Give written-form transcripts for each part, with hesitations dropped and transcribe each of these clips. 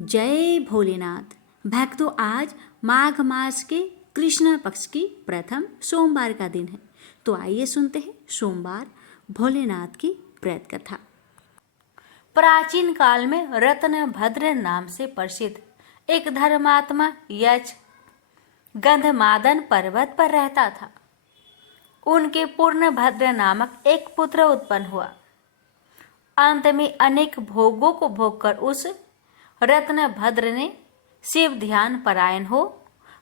जय भोलेनाथ। भक्तों, आज माघ मास के कृष्ण पक्ष की प्रथम सोमवार का दिन है। तो आइए सुनते हैं सोमवार भोलेनाथ की प्रेत कथा। प्राचीन काल में रत्नभद्र नाम से प्रसिद्ध एक धर्मात्मा यक्ष गंधमादन पर्वत पर रहता था। उनके पूर्णभद्र नामक एक पुत्र उत्पन्न हुआ। अंत में अनेक भोगों को भोगकर उस रत्नभद्र ने शिव ध्यान परायण हो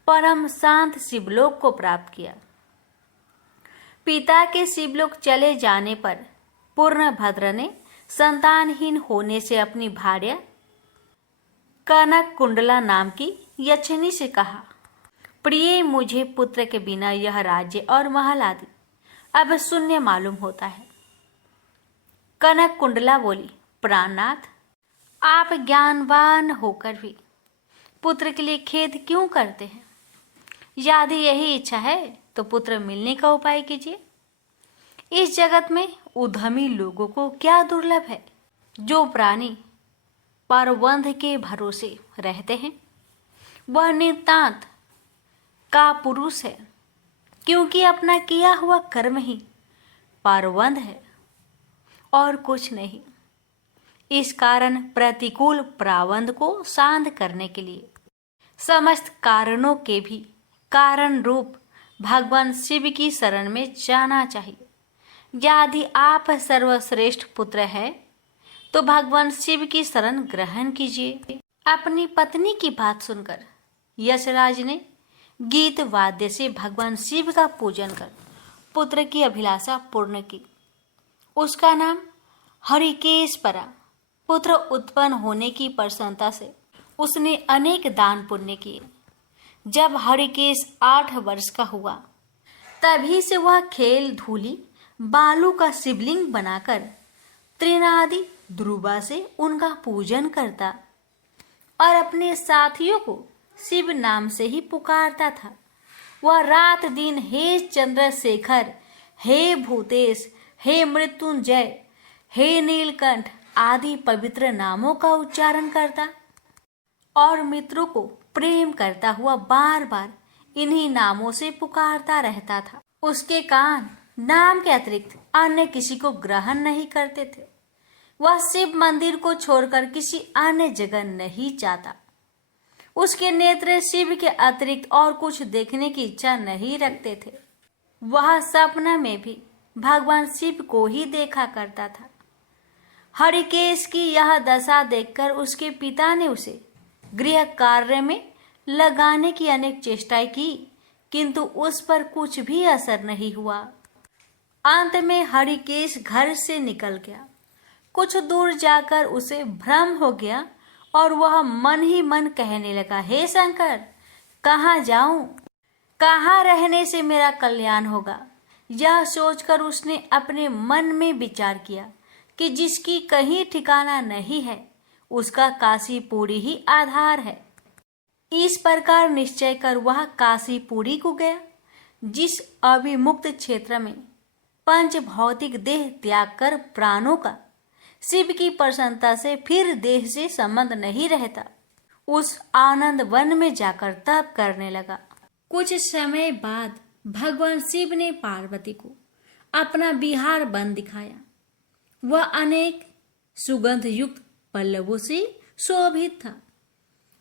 परम शांत शिवलोक को प्राप्त किया। पिता के शिवलोक चले जाने पर पूर्णभद्र ने संतानहीन होने से अपनी भार्या कनक कुंडला नाम की यक्षिणी से कहा, प्रिय, मुझे पुत्र के बिना यह राज्य और महल आदि अब शून्य मालूम होता है। कनक कुंडला बोली, प्राणनाथ, आप ज्ञानवान होकर भी पुत्र के लिए खेद क्यों करते हैं? यदि यही इच्छा है तो पुत्र मिलने का उपाय कीजिए। इस जगत में उद्यमी लोगों को क्या दुर्लभ है। जो प्राणी परवंध के भरोसे रहते हैं वह नितांत का पुरुष है, क्योंकि अपना किया हुआ कर्म ही परवंध है और कुछ नहीं। इस कारण प्रतिकूल प्रावंध को शांत करने के लिए समस्त कारणों के भी कारण रूप भगवान शिव की शरण में जाना चाहिए। यदि आप सर्वश्रेष्ठ पुत्र है तो भगवान शिव की शरण ग्रहण कीजिए। अपनी पत्नी की बात सुनकर यशराज ने गीत वाद्य से भगवान शिव का पूजन कर पुत्र की अभिलाषा पूर्ण की। उसका नाम हरिकेश पड़ा। पुत्र उत्पन्न होने की प्रसन्नता से उसने अनेक दान पुण्य किए। जब हरिकेश 8 वर्ष का हुआ तभी से वह खेल धूली बालू का शिवलिंग बनाकर त्रिनादि ध्रुवा से उनका पूजन करता और अपने साथियों को शिव नाम से ही पुकारता था। वह रात दिन हे चंद्रशेखर, हे भूतेश, हे मृत्युंजय, हे नीलकंठ आदि पवित्र नामों का उच्चारण करता और मित्रों को प्रेम करता हुआ बार बार इन्हीं नामों से पुकारता रहता था। उसके कान नाम के अतिरिक्त अन्य किसी को ग्रहण नहीं करते थे। वह शिव मंदिर को छोड़कर किसी अन्य जगह नहीं जाता। उसके नेत्र शिव के अतिरिक्त और कुछ देखने की इच्छा नहीं रखते थे। वह सपना में भी भगवान शिव को ही देखा करता था। हरिकेश की यह दशा देखकर उसके पिता ने उसे गृह कार्य में लगाने की अनेक चेष्टाएं की, किंतु उस पर कुछ भी असर नहीं हुआ। अंत में हरिकेश घर से निकल गया। कुछ दूर जाकर उसे भ्रम हो गया और वह मन ही मन कहने लगा, हे शंकर, कहाँ जाऊं? कहाँ रहने से मेरा कल्याण होगा? यह सोचकर उसने अपने मन में विचार किया कि जिसकी कहीं ठिकाना नहीं है उसका काशीपुरी ही आधार है। इस प्रकार निश्चय कर वह काशीपुरी को गया, जिस अविमुक्त क्षेत्र में पंच भौतिक देह त्याग कर प्राणों का शिव की प्रसन्नता से फिर देह से संबंध नहीं रहता, उस आनंद वन में जाकर तप करने लगा। कुछ समय बाद भगवान शिव ने पार्वती को अपना बिहार वन दिखाया। वह अनेक सुगंध युक्त पल्लवों से शोभित था।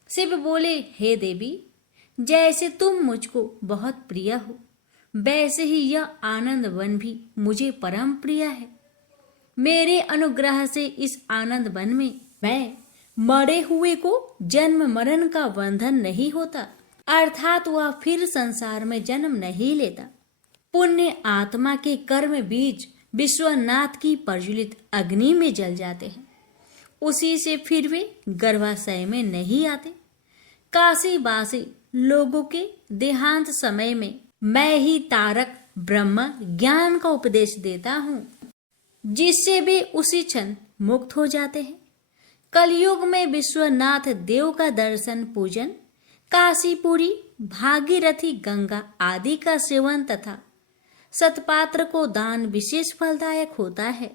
शिव बोले, हे देवी, जैसे तुम मुझको बहुत प्रिय हो वैसे ही यह आनंद वन भी मुझे परम प्रिय है। मेरे अनुग्रह से इस आनंद वन में मैं मरे हुए को जन्म मरण का बंधन नहीं होता, अर्थात वह फिर संसार में जन्म नहीं लेता। पुण्य आत्मा के कर्म बीज विश्वनाथ की प्रज्वलित अग्नि में जल जाते हैं, उसी से फिर वे गर्भाशय में नहीं आते। काशीवासी लोगों के देहांत समय में मैं ही तारक ब्रह्म ज्ञान का उपदेश देता हूँ, जिससे वे उसी क्षण मुक्त हो जाते हैं। कलयुग में विश्वनाथ देव का दर्शन पूजन, काशीपुरी, भागीरथी गंगा आदि का सेवन तथा सतपात्र को दान विशेष फलदायक होता है।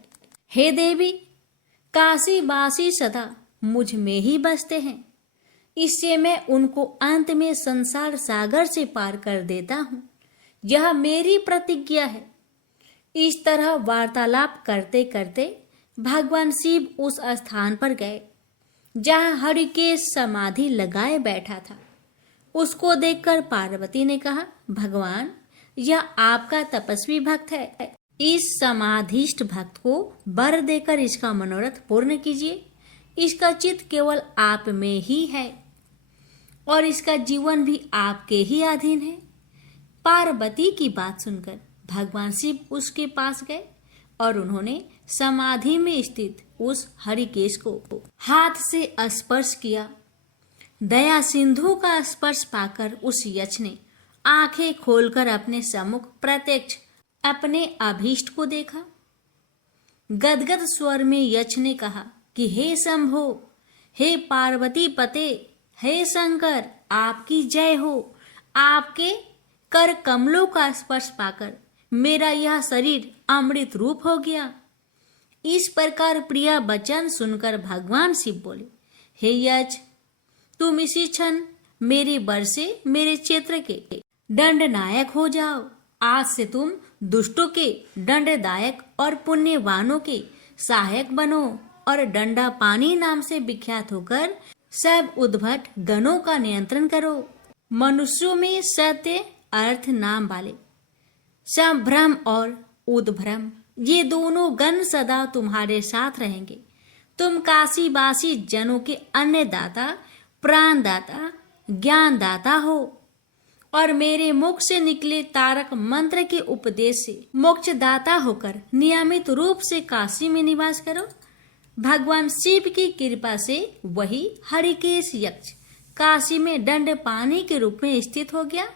हे देवी, काशीवासी सदा मुझ में ही बसते हैं। इससे मैं उनको अंत में संसार सागर से पार कर देता हूँ। यह मेरी प्रतिज्ञा है। इस तरह वार्तालाप करते करते भगवान शिव उस स्थान पर गए जहाँ हरिकेश समाधि लगाए बैठा था। उसको देखकर पार्वती ने कहा, भगवान, यह आपका तपस्वी भक्त है। इस समाधिष्ठ भक्त को वर देकर इसका मनोरथ पूर्ण कीजिए। इसका चित्त केवल आप में ही है और इसका जीवन भी आपके ही अधीन है। पार्वती की बात सुनकर भगवान शिव उसके पास गए और उन्होंने समाधि में स्थित उस हरिकेश को हाथ से स्पर्श किया। दया सिंधु का स्पर्श पाकर उस यक्ष ने आंखें खोलकर अपने सम्मुख प्रत्यक्ष अपने अभीष्ट को देखा। गदगद स्वर में यक्ष ने कहा कि हे शंभो, हे पार्वती पते, हे शंकर, आपकी जय हो। आपके कर कमलों का स्पर्श पाकर मेरा यह शरीर अमृत रूप हो गया। इस प्रकार प्रिया वचन सुनकर भगवान शिव बोले, हे यक्ष, तुम इसी क्षण मेरे वर से मेरे क्षेत्र के दंड नायक हो जाओ। आज से तुम दुष्टों के दंडदायक और पुण्यवानों के सहायक बनो और दंडा पानी नाम से विख्यात होकर सब उद्भट गणों का नियंत्रण करो। मनुष्यों में सत्य अर्थ नाम वाले संभ्रम और उद्भ्रम, ये दोनों गण सदा तुम्हारे साथ रहेंगे। तुम काशीवासी जनों के अन्नदाता, प्राणदाता, ज्ञानदाता हो और मेरे मुख से निकले तारक मंत्र के उपदेश से मोक्षदाता होकर नियमित रूप से काशी में निवास करो। भगवान शिव की कृपा से वही हरिकेश यक्ष काशी में दंड पानी के रूप में स्थित हो गया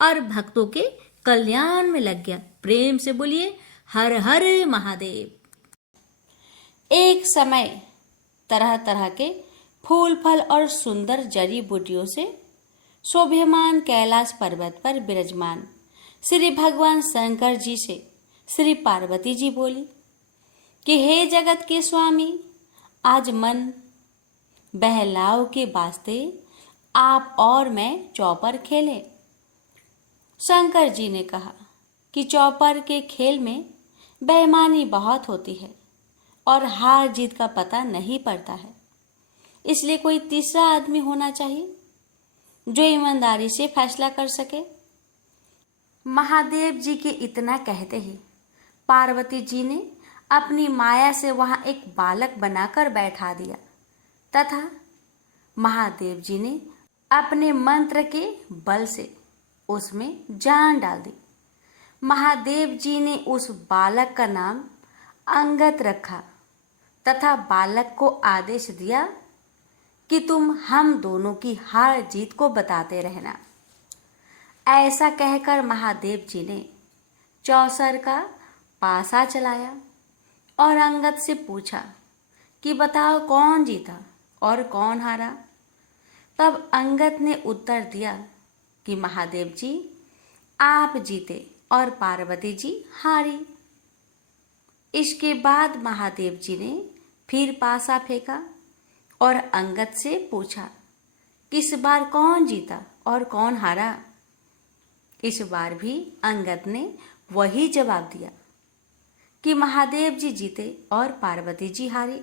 और भक्तों के कल्याण में लग गया। प्रेम से बोलिए हर हर महादेव। एक समय तरह तरह के फूल फल और सुंदर जड़ी बूटियों से शोभ्यमान कैलाश पर्वत पर विराजमान श्री भगवान शंकर जी से श्री पार्वती जी बोली कि हे जगत के स्वामी, आज मन बहलाव के वास्ते आप और मैं चौपर खेलें। शंकर जी ने कहा कि चौपर के खेल में बेईमानी बहुत होती है और हार जीत का पता नहीं पड़ता है, इसलिए कोई तीसरा आदमी होना चाहिए जो ईमानदारी से फैसला कर सके। महादेव जी के इतना कहते ही पार्वती जी ने अपनी माया से वहां एक बालक बनाकर बैठा दिया तथा महादेव जी ने अपने मंत्र के बल से उसमें जान डाल दी। महादेव जी ने उस बालक का नाम अंगद रखा तथा बालक को आदेश दिया कि तुम हम दोनों की हार जीत को बताते रहना। ऐसा कहकर महादेव जी ने चौसर का पासा चलाया और अंगद से पूछा कि बताओ कौन जीता और कौन हारा। तब अंगद ने उत्तर दिया कि महादेव जी आप जीते और पार्वती जी हारी। इसके बाद महादेव जी ने फिर पासा फेंका और अंगद से पूछा कि इस बार कौन जीता और कौन हारा। इस बार भी अंगद ने वही जवाब दिया कि महादेव जी जीते और पार्वती जी हारी।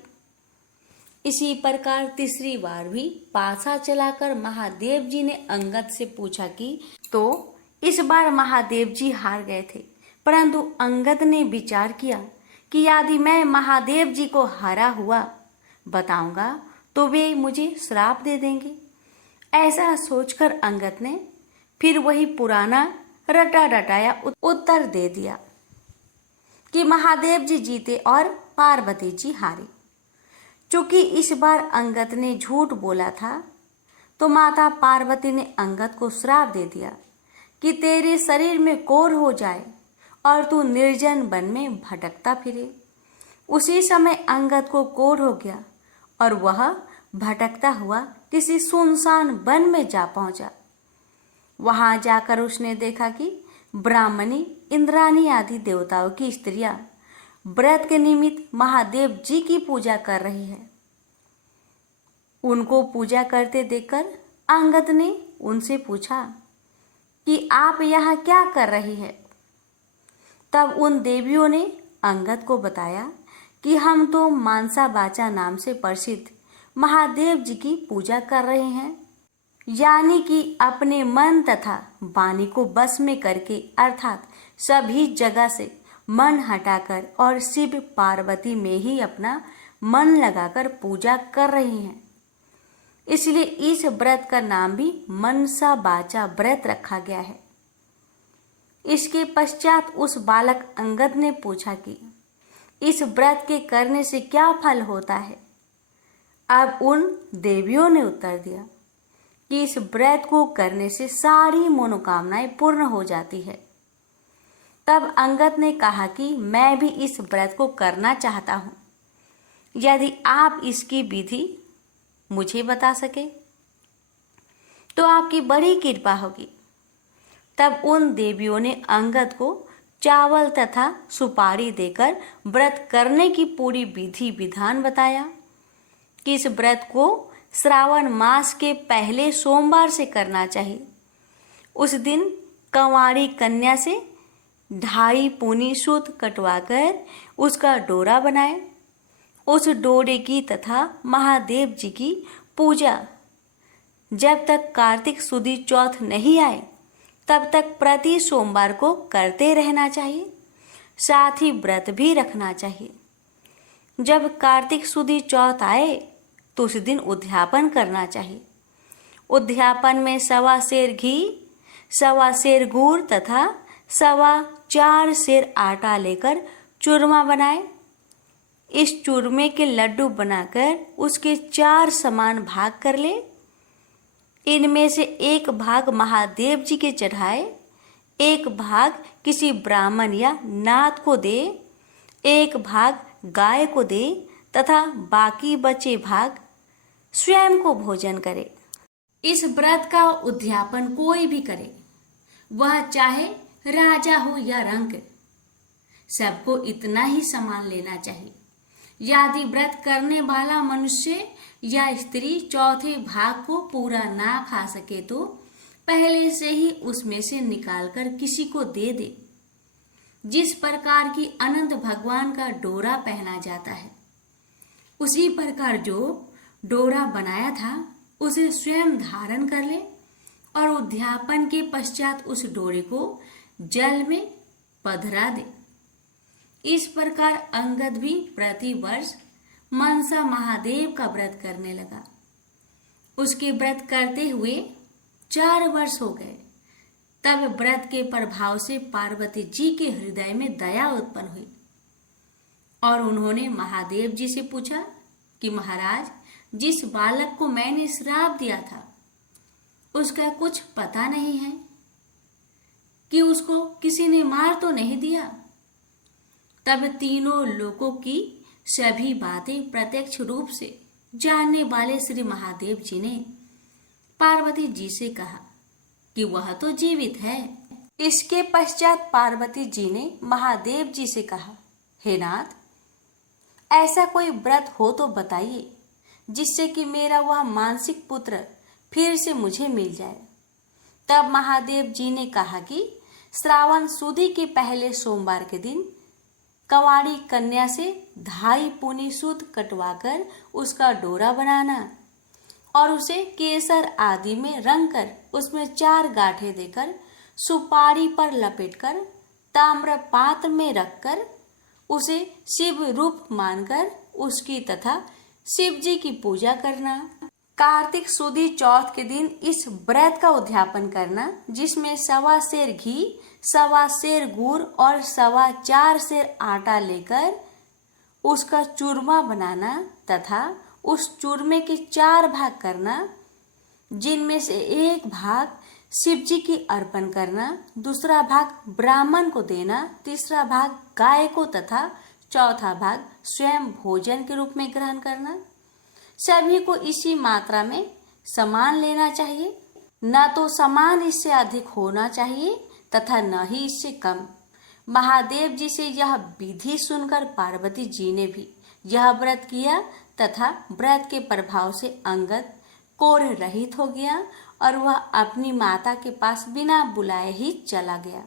इसी प्रकार तीसरी बार भी पासा चलाकर महादेव जी ने अंगद से पूछा कि तो इस बार महादेव जी हार गए थे, परंतु अंगद ने विचार किया कि यदि मैं महादेव जी को हारा हुआ बताऊंगा तो वे मुझे श्राप दे देंगे। ऐसा सोचकर अंगद ने फिर वही पुराना रटा रटाया उत्तर दे दिया कि महादेव जी जीते और पार्वती जी हारी। चूंकि इस बार अंगद ने झूठ बोला था तो माता पार्वती ने अंगद को श्राप दे दिया कि तेरे शरीर में कोढ़ हो जाए और तू निर्जन वन में भटकता फिरे। उसी समय अंगद को कोढ़ हो गया और वह भटकता हुआ किसी सुनसान वन में जा पहुंचा। वहां जाकर उसने देखा कि ब्राह्मणी, इंद्राणी आदि देवताओं की स्त्रियां व्रत के निमित्त महादेव जी की पूजा कर रही है। उनको पूजा करते देखकर अंगद ने उनसे पूछा कि आप यहाँ क्या कर रही है। तब उन देवियों ने अंगद को बताया कि हम तो मानसा बाचा नाम से प्रसिद्ध महादेव जी की पूजा कर रहे हैं, यानी कि अपने मन तथा वाणी को बस में करके, अर्थात सभी जगह से मन हटाकर और शिव पार्वती में ही अपना मन लगाकर पूजा कर रही हैं। इसलिए इस व्रत का नाम भी मनसा बाचा व्रत रखा गया है। इसके पश्चात उस बालक अंगद ने पूछा कि इस व्रत के करने से क्या फल होता है। अब उन देवियों ने उत्तर दिया कि इस व्रत को करने से सारी मनोकामनाएं पूर्ण हो जाती है। तब अंगद ने कहा कि मैं भी इस व्रत को करना चाहता हूँ, यदि आप इसकी विधि मुझे बता सके तो आपकी बड़ी कृपा होगी। तब उन देवियों ने अंगद को चावल तथा सुपारी देकर व्रत करने की पूरी विधि विधान बताया कि इस व्रत को श्रावण मास के पहले सोमवार से करना चाहिए। उस दिन कंवारी कन्या से 2.5 पूनी सूत कटवाकर उसका डोरा बनाए। उस डोरे की तथा महादेव जी की पूजा जब तक कार्तिक सुदी चौथ नहीं आए तब तक प्रति सोमवार को करते रहना चाहिए। साथ ही व्रत भी रखना चाहिए। जब कार्तिक सुदी चौथ आए तो उस दिन उद्यापन करना चाहिए। उद्यापन में 1.25 सेर घी, 1.25 सेर गुड़ तथा 4.25 सेर आटा लेकर चूरमा बनाए। इस चूरमे के लड्डू बनाकर उसके 4 समान भाग कर ले। इनमें से एक भाग महादेव जी के चढ़ाए, एक भाग किसी ब्राह्मण या नाथ को दे, एक भाग गाय को दे तथा बाकी बचे भाग स्वयं को भोजन करे। इस व्रत का उद्यापन कोई भी करे, वह चाहे राजा हो या रंक, सबको इतना ही सामान लेना चाहिए। यदि व्रत करने वाला मनुष्य या स्त्री चौथे भाग को पूरा ना खा सके तो पहले से ही उसमें से निकालकर किसी को दे दे। जिस प्रकार की अनंत भगवान का डोरा पहना जाता है, उसी प्रकार जो डोरा बनाया था उसे स्वयं धारण कर ले और उद्यापन के पश्चात उस डोरे को जल में पधरा दे। इस प्रकार अंगद भी प्रति वर्ष मनसा महादेव का व्रत करने लगा। उसके व्रत करते हुए 4 वर्ष हो गए। तब व्रत के प्रभाव से पार्वती जी के हृदय में दया उत्पन्न हुई और उन्होंने महादेव जी से पूछा कि महाराज, जिस बालक को मैंने श्राप दिया था उसका कुछ पता नहीं है कि उसको किसी ने मार तो नहीं दिया। तब तीनों लोगों की सभी बातें प्रत्यक्ष रूप से जानने वाले श्री महादेव जी ने पार्वती जी से कहा कि वह तो जीवित है। इसके पश्चात पार्वती जी ने महादेव जी से कहा, हे नाथ, ऐसा कोई व्रत हो तो बताइए जिससे कि मेरा वह मानसिक पुत्र फिर से मुझे मिल जाए। तब महादेव जी ने कहा कि श्रावण सुदी के पहले सोमवार के दिन कंवारी कन्या से 2.5 पूनी सूत कटवाकर उसका डोरा बनाना और उसे केसर आदि में रंग कर उसमें 4 गांठें देकर सुपारी पर लपेटकर ताम्र पात्र में रखकर उसे शिव रूप मानकर उसकी तथा शिव जी की पूजा करना। कार्तिक सुदी चौथ के दिन इस व्रत का उद्यापन करना, जिसमें 1.25 सेर घी, 1.25 सेर गुड़ और 4.25 सेर आटा लेकर उसका चूरमा बनाना तथा उस चूरमे के 4 भाग करना, जिनमें से एक भाग शिव जी की अर्पण करना, दूसरा भाग ब्राह्मण को देना, तीसरा भाग गाय को तथा चौथा भाग स्वयं भोजन के रूप में ग्रहण करना। सभी को इसी मात्रा में समान लेना चाहिए, न तो समान इससे अधिक होना चाहिए तथा न ही इससे कम। महादेव जी से यह विधि सुनकर पार्वती जी ने भी यह व्रत किया तथा व्रत के प्रभाव से अंगद कोढ़ रहित हो गया और वह अपनी माता के पास बिना बुलाए ही चला गया।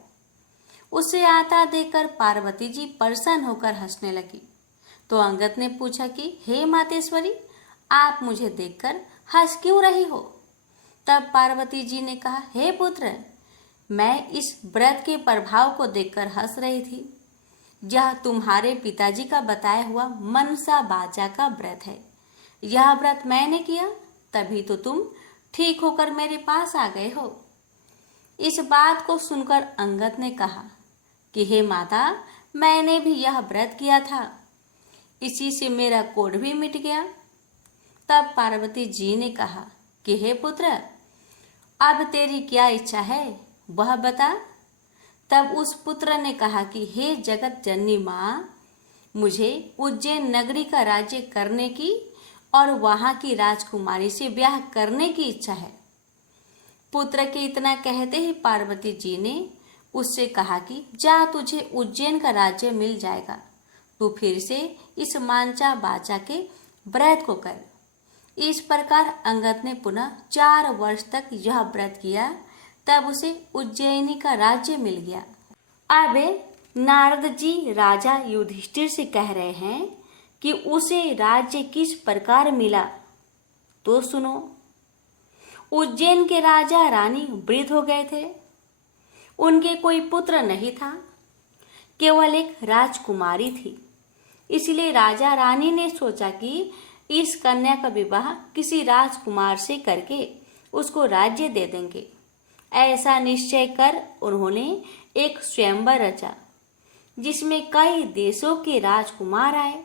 उसे आता देखकर पार्वती जी प्रसन्न होकर हंसने लगी। तो अंगद ने पूछा कि हे मातेश्वरी, आप मुझे देखकर हंस क्यों रही हो? तब पार्वती जी ने कहा, हे पुत्र, मैं इस व्रत के प्रभाव को देखकर हंस रही थी। यह तुम्हारे पिताजी का बताया हुआ मनसा वाचा का व्रत है। यह व्रत मैंने किया, तभी तो तुम ठीक होकर मेरे पास आ गए हो। इस बात को सुनकर अंगद ने कहा कि हे माता, मैंने भी यह व्रत किया था, इसी से मेरा कोढ़ भी मिट गया। तब पार्वती जी ने कहा कि हे पुत्र, अब तेरी क्या इच्छा है, वह बता। तब उस पुत्र ने कहा कि हे जगत जननी माँ, मुझे उज्जैन नगरी का राज्य करने की और वहां की राजकुमारी से ब्याह करने की इच्छा है। पुत्र के इतना कहते ही पार्वती जी ने उससे कहा कि जा, तुझे उज्जैन का राज्य मिल जाएगा, तू फिर से इस मांचा वाचा के व्रत को कर। इस प्रकार अंगद ने पुनः 4 वर्ष तक यह व्रत किया, तब उसे उज्जैनी का राज्य मिल गया। अब नारद जी राजा युधिष्ठिर से कह रहे हैं कि उसे राज्य किस प्रकार मिला, तो सुनो। उज्जैन के राजा रानी वृद्ध हो गए थे, उनके कोई पुत्र नहीं था, केवल एक राजकुमारी थी। इसलिए राजा रानी ने सोचा कि इस कन्या का विवाह किसी राजकुमार से करके उसको राज्य दे देंगे। ऐसा निश्चय कर उन्होंने एक स्वयंवर रचा, जिसमें कई देशों के राजकुमार आए।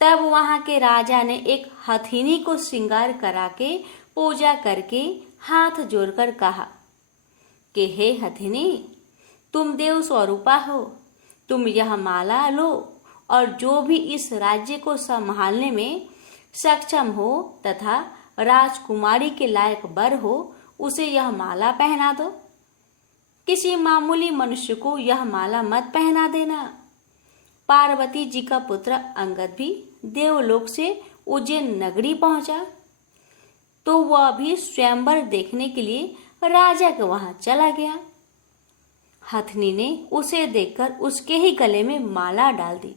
तब वहां के राजा ने एक हथिनी को श्रृंगार करा के पूजा करके हाथ जोड़कर कहा कि हे हथिनी, तुम देव स्वरूपा हो, तुम यह माला लो और जो भी इस राज्य को संभालने में सक्षम हो तथा राजकुमारी के लायक वर हो, उसे यह माला पहना दो। किसी मामूली मनुष्य को यह माला मत पहना देना। पार्वती जी का पुत्र अंगद भी देवलोक से उज्जैन नगरी पहुंचा, तो वह भी स्वयंवर देखने के लिए राजा के वहां चला गया। हथनी ने उसे देखकर उसके ही गले में माला डाल दी।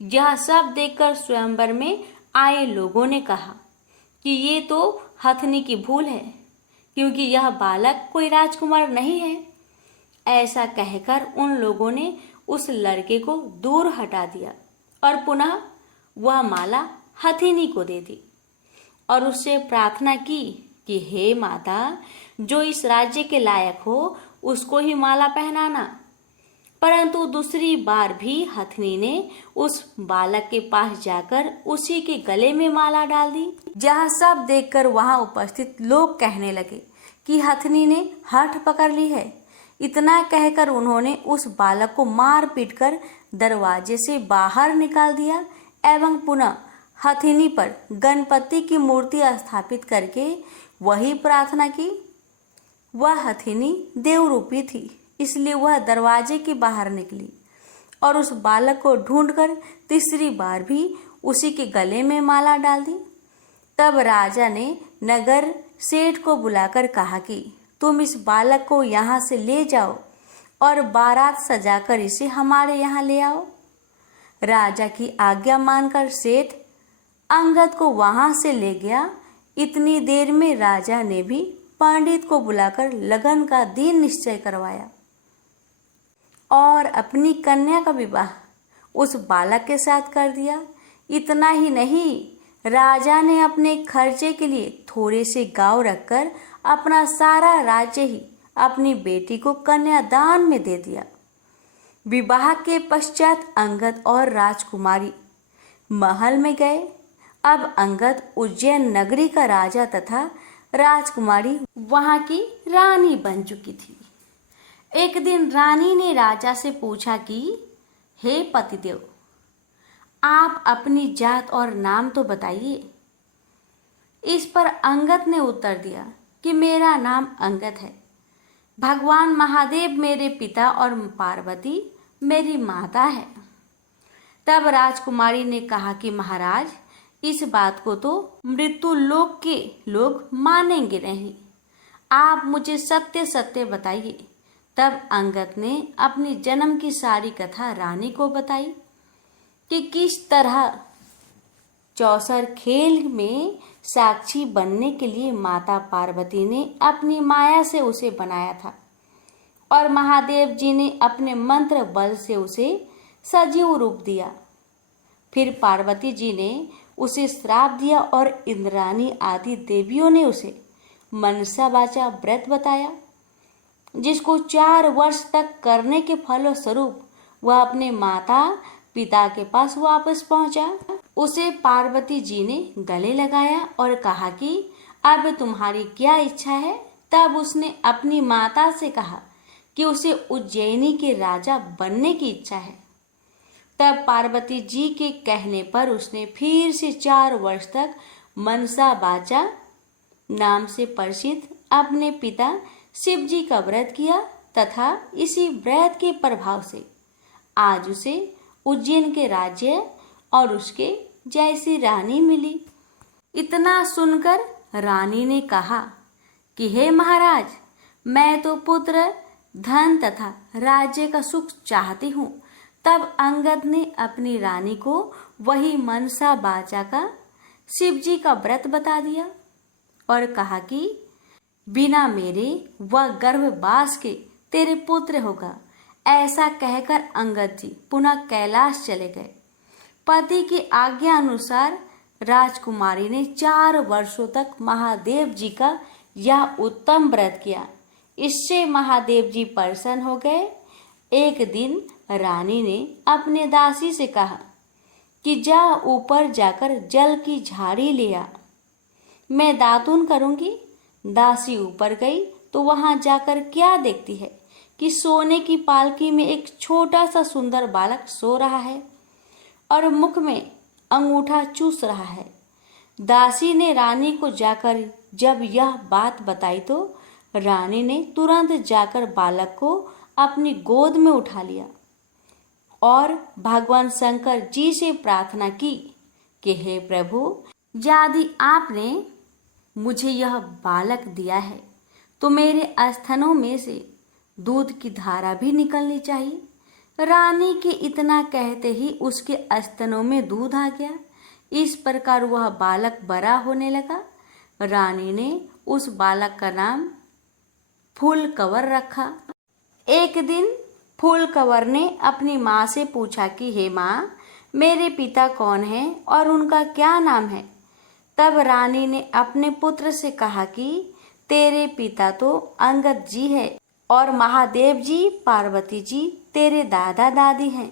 यह सब देखकर स्वयंवर में आए लोगों ने कहा कि ये तो हथनी की भूल है, क्योंकि यह बालक कोई राजकुमार नहीं है। ऐसा कहकर उन लोगों ने उस लड़के को दूर हटा दिया और पुनः वह माला हथिनी को दे दी और उससे प्रार्थना की कि हे माता, जो इस राज्य के लायक हो उसको ही माला पहनाना। परंतु दूसरी बार भी हथनी ने उस बालक के पास जाकर उसी के गले में माला डाल दी। जहाँ सब देखकर वहां उपस्थित लोग कहने लगे कि हथनी ने हठ पकड़ ली है। इतना कहकर उन्होंने उस बालक को मार पीट कर दरवाजे से बाहर निकाल दिया एवं पुनः हथिनी पर गणपति की मूर्ति स्थापित करके वही प्रार्थना की। वह हथिनी देवरूपी थी, इसलिए वह दरवाजे के बाहर निकली और उस बालक को ढूंढकर तीसरी बार भी उसी के गले में माला डाल दी। तब राजा ने नगर सेठ को बुलाकर कहा कि तुम इस बालक को यहाँ से ले जाओ और बारात सजाकर इसे हमारे यहाँ ले आओ। राजा की आज्ञा मानकर सेठ अंगद को वहां से ले गया। इतनी देर में राजा ने भी पंडित को बुलाकर लगन का दिन निश्चय करवाया और अपनी कन्या का विवाह उस बालक के साथ कर दिया। इतना ही नहीं, राजा ने अपने खर्चे के लिए थोड़े से गांव रखकर अपना सारा राज्य ही अपनी बेटी को कन्यादान में दे दिया। विवाह के पश्चात अंगद और राजकुमारी महल में गए। अब अंगद उज्जैन नगरी का राजा तथा राजकुमारी वहां की रानी बन चुकी थी। एक दिन रानी ने राजा से पूछा कि हे पतिदेव, आप अपनी जात और नाम तो बताइए। इस पर अंगद ने उत्तर दिया कि मेरा नाम अंगद है, भगवान महादेव मेरे पिता और पार्वती मेरी माता है। तब राजकुमारी ने कहा कि महाराज, इस बात को तो मृत्यु लोक के लोग मानेंगे नहीं। आप मुझे सत्य सत्य बताइए। तब अंगद ने अपनी जन्म की सारी कथा रानी को बताई कि किस तरह चौसर खेल में साक्षी बनने के लिए माता पार्वती ने अपनी माया से उसे बनाया था और महादेव जी ने अपने मंत्र बल से उसे सजीव रूप दिया। फिर पार्वती जी ने उसे श्राप दिया और इंद्राणी आदि देवियों ने उसे मनसा वाचा व्रत बताया, जिसको 4 वर्ष तक करने के फलस्वरूप वह अपने माता पिता के पास वापस पहुंचा। उसे पार्वती जी ने गले लगाया और कहा कि अब तुम्हारी क्या इच्छा है। तब उसने अपनी माता से कहा कि उसे उज्जैनी के राजा बनने की इच्छा है। तब पार्वती जी के कहने पर उसने फिर से 4 वर्ष तक मनसा वाचा नाम से प्रसिद्ध अपने पिता शिव जी का व्रत किया तथा इसी व्रत के प्रभाव से आज उसे उज्जैन के राज्य और उसके जैसी रानी मिली। इतना सुनकर रानी ने कहा कि हे महाराज, मैं तो पुत्र, धन तथा राज्य का सुख चाहती हूँ। तब अंगद ने अपनी रानी को वही मनसा वाचा का शिव जी का व्रत बता दिया और कहा कि बिना मेरे वह गर्भवास के तेरे पुत्र होगा। ऐसा कहकर अंगद जी पुनः कैलाश चले गए। पति की आज्ञा अनुसार राजकुमारी ने 4 वर्षों तक महादेव जी का यह उत्तम व्रत किया। इससे महादेव जी प्रसन्न हो गए। एक दिन रानी ने अपने दासी से कहा कि जा ऊपर जाकर जल की झाड़ी ले आ, मैं दातुन करूंगी। दासी ऊपर गई तो वहां जाकर क्या देखती है कि सोने की पालकी में एक छोटा सा सुंदर बालक सो रहा है और मुख में अंगूठा चूस रहा है। दासी ने रानी को जाकर जब यह बात बताई तो रानी ने तुरंत जाकर बालक को अपनी गोद में उठा लिया और भगवान शंकर जी से प्रार्थना की कि हे प्रभु, यदि आपने मुझे यह बालक दिया है तो मेरे स्तनों में से दूध की धारा भी निकलनी चाहिए। रानी के इतना कहते ही उसके स्तनों में दूध आ गया। इस प्रकार वह बालक बड़ा होने लगा। रानी ने उस बालक का नाम फूलकवर रखा। एक दिन फूलकवर ने अपनी माँ से पूछा कि हे माँ, मेरे पिता कौन हैं और उनका क्या नाम है। तब रानी ने अपने पुत्र से कहा कि तेरे पिता तो अंगद जी है और महादेव जी, पार्वती जी तेरे दादा दादी हैं।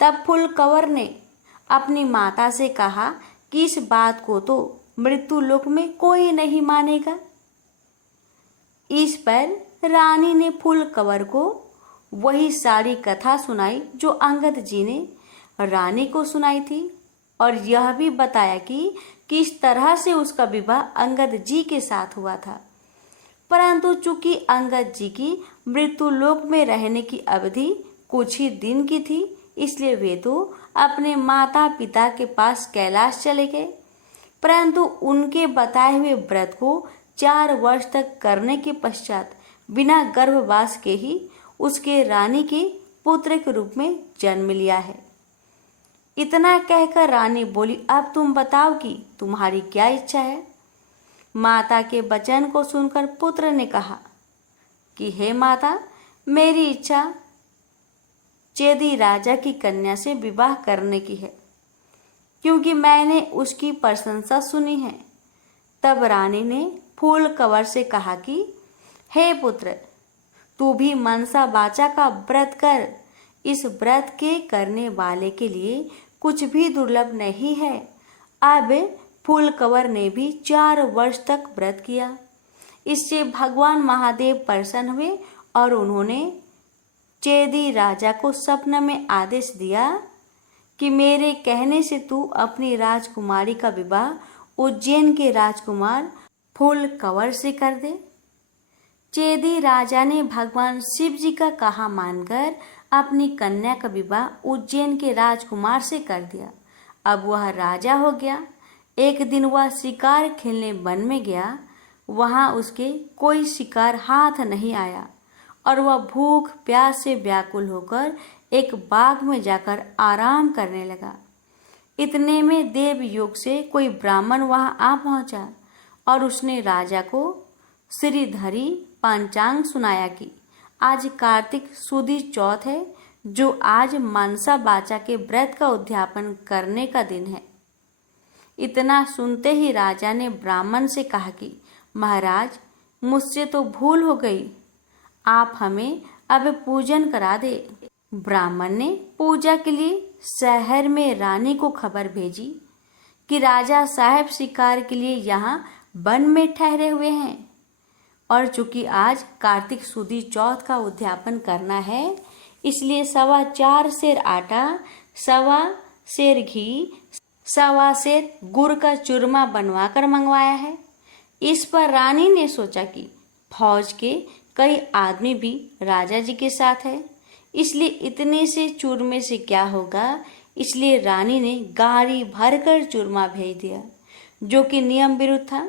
तब फूलकवर ने अपनी माता से कहा कि इस बात को तो मृत्यु लोक में कोई नहीं मानेगा। इस पर रानी ने फूलकवर को वही सारी कथा सुनाई जो अंगद जी ने रानी को सुनाई थी और यह भी बताया कि किस तरह से उसका विवाह अंगद जी के साथ हुआ था। परंतु चूंकि अंगद जी की मृत्यु लोक में रहने की अवधि कुछ ही दिन की थी, इसलिए वे तो अपने माता पिता के पास कैलाश चले गए। परंतु उनके बताए हुए व्रत को 4 वर्ष तक करने के पश्चात बिना गर्भवास के ही उसके रानी के पुत्र के रूप में जन्म लिया है। इतना कहकर रानी बोली, अब तुम बताओ कि तुम्हारी क्या इच्छा है। माता के वचन को सुनकर पुत्र ने कहा कि हे माता, मेरी इच्छा चेदी राजा की कन्या से विवाह करने की है, क्योंकि मैंने उसकी प्रशंसा सुनी है। तब रानी ने फूलकवर से कहा कि हे पुत्र, तू भी मनसा वाचा का व्रत कर। इस व्रत के करने वाले के लिए कुछ भी दुर्लभ नहीं है। अब फूलकवर ने भी 4 वर्ष तक व्रत किया। इससे भगवान महादेव प्रसन्न हुए और उन्होंने चेदी राजा को स्वप्न में आदेश दिया कि मेरे कहने से तू अपनी राजकुमारी का विवाह उज्जैन के राजकुमार फूलकवर से कर दे। चेदी राजा ने भगवान शिव जी का कहा मानकर अपनी कन्या का विवाह उज्जैन के राजकुमार से कर दिया। अब वह राजा हो गया। एक दिन वह शिकार खेलने वन में गया। वहां उसके कोई शिकार हाथ नहीं आया और वह भूख प्यास से व्याकुल होकर एक बाग में जाकर आराम करने लगा। इतने में देवयोग से कोई ब्राह्मण वहां आ पहुंचा और उसने राजा को श्रीधरी पंचांग सुनाया कि आज कार्तिक सुदी चौथ है, जो आज मनसा बाचा के व्रत का उद्यापन करने का दिन है। इतना सुनते ही राजा ने ब्राह्मण से कहा कि महाराज, मुझसे तो भूल हो गई, आप हमें अब पूजन करा दे। ब्राह्मण ने पूजा के लिए शहर में रानी को खबर भेजी कि राजा साहब शिकार के लिए यहाँ वन में ठहरे हुए हैं और चूंकि आज कार्तिक सुदी चौथ का उद्यापन करना है, इसलिए 4.25 सेर आटा, 1.25 सेर घी, 1.25 सेर गुड़ का चूरमा बनवा कर मंगवाया है। इस पर रानी ने सोचा कि फौज के कई आदमी भी राजा जी के साथ है, इसलिए इतने से चूरमे से क्या होगा, इसलिए रानी ने गाड़ी भरकर चूरमा भेज दिया, जो कि नियम विरुद्ध था।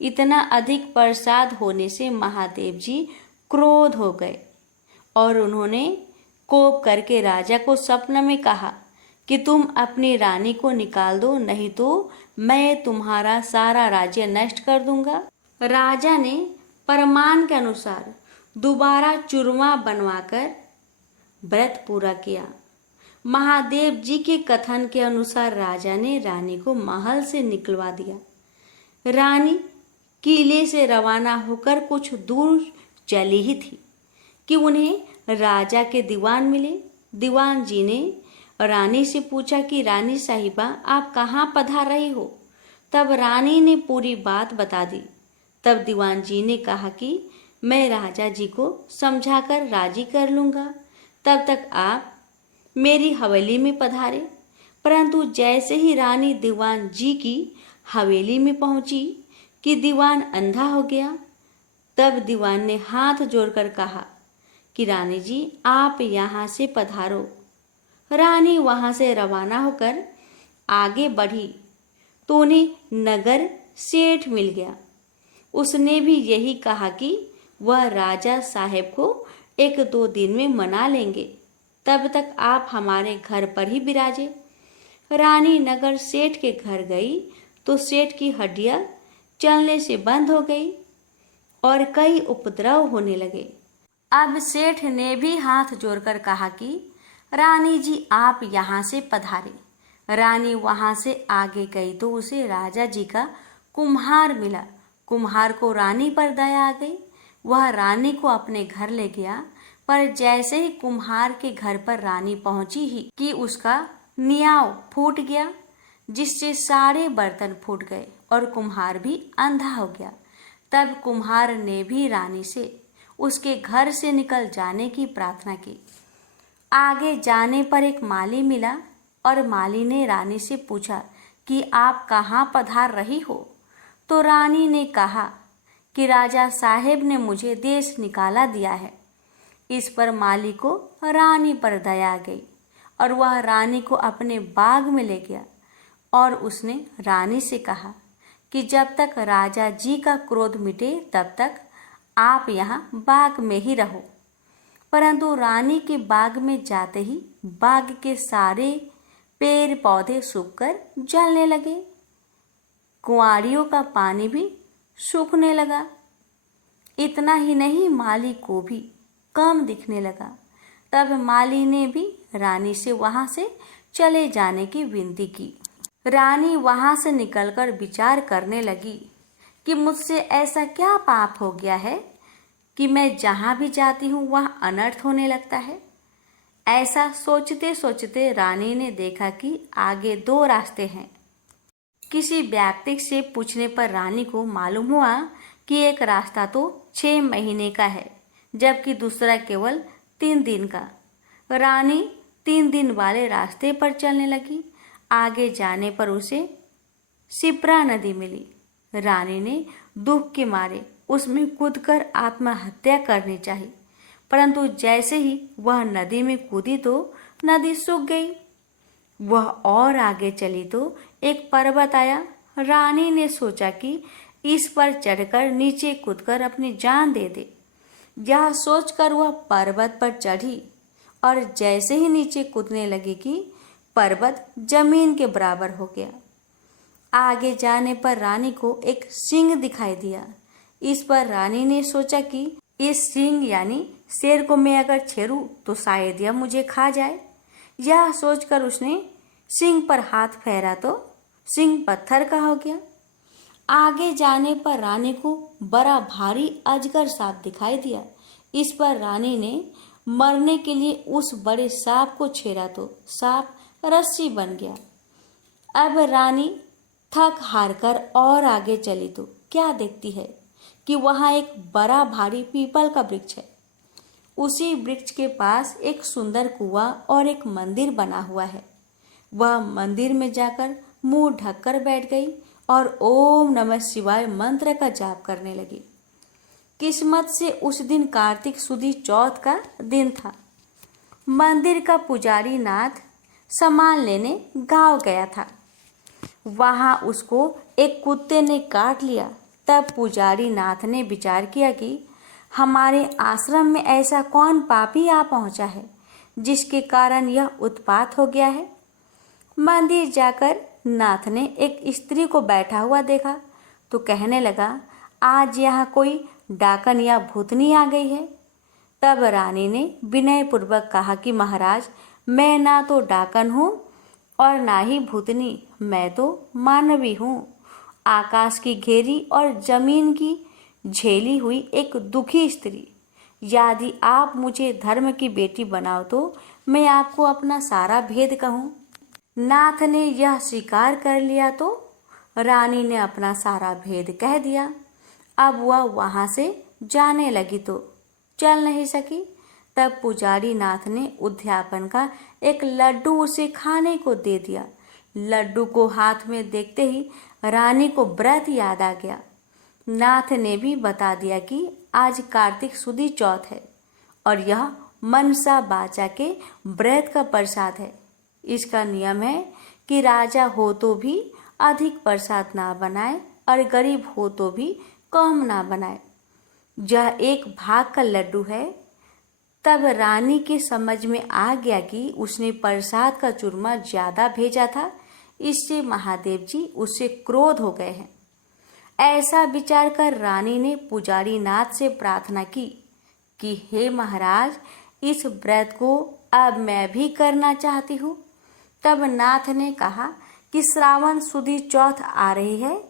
इतना अधिक प्रसाद होने से महादेव जी क्रोध हो गए और उन्होंने कोप करके राजा को स्वप्न में कहा कि तुम अपनी रानी को निकाल दो, नहीं तो मैं तुम्हारा सारा राज्य नष्ट कर दूंगा। राजा ने प्रमाण के अनुसार दोबारा चूरमा बनवाकर व्रत पूरा किया। महादेव जी के कथन के अनुसार राजा ने रानी को महल से निकलवा दिया। रानी किले से रवाना होकर कुछ दूर चली ही थी कि उन्हें राजा के दीवान मिले। दीवान जी ने रानी से पूछा कि रानी साहिबा, आप कहाँ पधार रही हो? तब रानी ने पूरी बात बता दी। तब दीवान जी ने कहा कि मैं राजा जी को समझाकर राजी कर लूँगा, तब तक आप मेरी हवेली में पधारे। परंतु जैसे ही रानी दीवान जी की हवेली में पहुंची कि दीवान अंधा हो गया। तब दीवान ने हाथ जोड़कर कहा कि रानी जी, आप यहाँ से पधारो। रानी वहाँ से रवाना होकर आगे बढ़ी तो उन्हें नगर सेठ मिल गया। उसने भी यही कहा कि वह राजा साहेब को 1-2 दिन में मना लेंगे, तब तक आप हमारे घर पर ही विराजे। रानी नगर सेठ के घर गई तो सेठ की हड्डियां चलने से बंद हो गई और कई उपद्रव होने लगे। अब सेठ ने भी हाथ जोड़कर कहा कि रानी जी, आप यहाँ से पधारे। रानी वहाँ से आगे गई तो उसे राजा जी का कुम्हार मिला। कुम्हार को रानी पर दया आ गई। वह रानी को अपने घर ले गया, पर जैसे ही कुम्हार के घर पर रानी पहुंची ही कि उसका नियाव फूट गया, जिससे सारे बर्तन फूट गए और कुम्हार भी अंधा हो गया। तब कुम्हार ने भी रानी से उसके घर से निकल जाने की प्रार्थना की। आगे जाने पर एक माली मिला और माली ने रानी से पूछा कि आप कहाँ पधार रही हो? तो रानी ने कहा कि राजा साहेब ने मुझे देश निकाला दिया है। इस पर माली को रानी पर दया आ गई और वह रानी को अपने बाग में ले गया और उसने रानी से कहा कि जब तक राजा जी का क्रोध मिटे तब तक आप यहाँ बाग में ही रहो। परंतु रानी के बाग में जाते ही बाग के सारे पेड़ पौधे सूखकर जलने लगे। कुंवारियों का पानी भी सूखने लगा। इतना ही नहीं, माली को भी कम दिखने लगा। तब माली ने भी रानी से वहां से चले जाने की विनती की। रानी वहां से निकलकर विचार करने लगी कि मुझसे ऐसा क्या पाप हो गया है कि मैं जहां भी जाती हूँ वहां अनर्थ होने लगता है। ऐसा सोचते सोचते रानी ने देखा कि आगे 2 रास्ते हैं। किसी व्यक्ति से पूछने पर रानी को मालूम हुआ कि एक रास्ता तो 6 महीने का है, जबकि दूसरा केवल 3 दिन का। रानी 3 दिन वाले रास्ते पर चलने लगी। आगे जाने पर उसे शिप्रा नदी मिली। रानी ने दुख के मारे उसमें कूदकर आत्महत्या करनी चाहिए, परंतु जैसे ही वह नदी में कूदी तो नदी सूख गई। वह और आगे चली तो एक पर्वत आया। रानी ने सोचा कि इस पर चढ़कर नीचे कूदकर अपनी जान दे दे। यह सोचकर वह पर्वत पर चढ़ी और जैसे ही नीचे कूदने लगी कि पर्वत जमीन के बराबर हो गया। आगे जाने पर रानी को एक सिंह दिखाई दिया। इस पर रानी ने सोचा कि इस सिंह यानी शेर को मैं अगर छेड़ूं तो शायद यह मुझे खा जाए। यह सोचकर उसने सिंह पर हाथ फेरा तो सिंह पत्थर का हो गया। आगे जाने पर रानी को बड़ा भारी अजगर सांप दिखाई दिया। इस पर रानी ने मरने के लिए उस बड़े सांप को छेड़ा तो सांप रस्सी बन गया। अब रानी थक हार कर और आगे चली तो क्या देखती है कि वहां एक बड़ा भारी पीपल का वृक्ष है। उसी वृक्ष के पास एक सुंदर कुआं और एक मंदिर बना हुआ है। वह मंदिर में जाकर मुंह ढककर बैठ गई और ओम नमः शिवाय मंत्र का जाप करने लगी। किस्मत से उस दिन कार्तिक सुदी चौथ का दिन था। मंदिर का पुजारी नाथ सामान लेने गांव गया था। वहां उसको एक कुत्ते ने काट लिया। तब पुजारी नाथ ने विचार किया कि हमारे आश्रम में ऐसा कौन पापी आ पहुंचा है जिसके कारण यह उत्पात हो गया है। मंदिर जाकर नाथ ने एक स्त्री को बैठा हुआ देखा तो कहने लगा, आज यहाँ कोई डाकन या भूतनी आ गई है। तब रानी ने विनय पूर्वक कहा कि महाराज, मैं ना तो डाकन हूँ और ना ही भूतनी, मैं तो मानवी हूँ। आकाश की घेरी और जमीन की झेली हुई एक दुखी स्त्री। यदि आप मुझे धर्म की बेटी बनाओ तो मैं आपको अपना सारा भेद कहूँ। नाथ ने यह स्वीकार कर लिया तो रानी ने अपना सारा भेद कह दिया। अब वह वहां से जाने लगी तो चल नहीं सकी। तब पुजारी नाथ ने उद्यापन का एक लड्डू उसे खाने को दे दिया। लड्डू को हाथ में देखते ही रानी को व्रत याद आ गया। नाथ ने भी बता दिया कि आज कार्तिक सुदी चौथ है और यह मनसा बाचा के व्रत का प्रसाद है। इसका नियम है कि राजा हो तो भी अधिक प्रसाद ना बनाए और गरीब हो तो भी कम ना बनाए। यह एक भाग का लड्डू है। तब रानी के समझ में आ गया कि उसने प्रसाद का चूरमा ज्यादा भेजा था, इससे महादेव जी उससे क्रोध हो गए हैं। ऐसा विचार कर रानी ने पुजारी नाथ से प्रार्थना की कि हे महाराज, इस व्रत को अब मैं भी करना चाहती हूँ। तब नाथ ने कहा कि श्रावण सुदी चौथ आ रही है,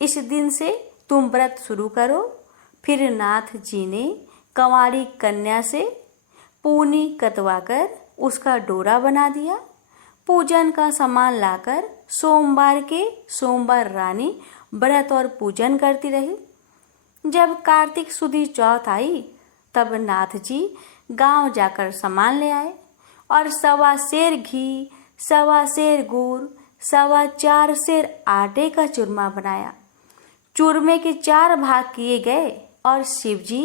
इस दिन से तुम व्रत शुरू करो। फिर नाथ जी ने कंवारी कन्या से पूनी कतवाकर उसका डोरा बना दिया। पूजन का सामान लाकर सोमवार रानी व्रत और पूजन करती रही। जब कार्तिक सुदी चौथ आई तब नाथ जी गांव जाकर सामान ले आए और 1.25 सेर घी, 1.25 सेर गुड़, 4.25 सेर आटे का चूरमा बनाया। चूरमे के 4 भाग किए गए और शिवजी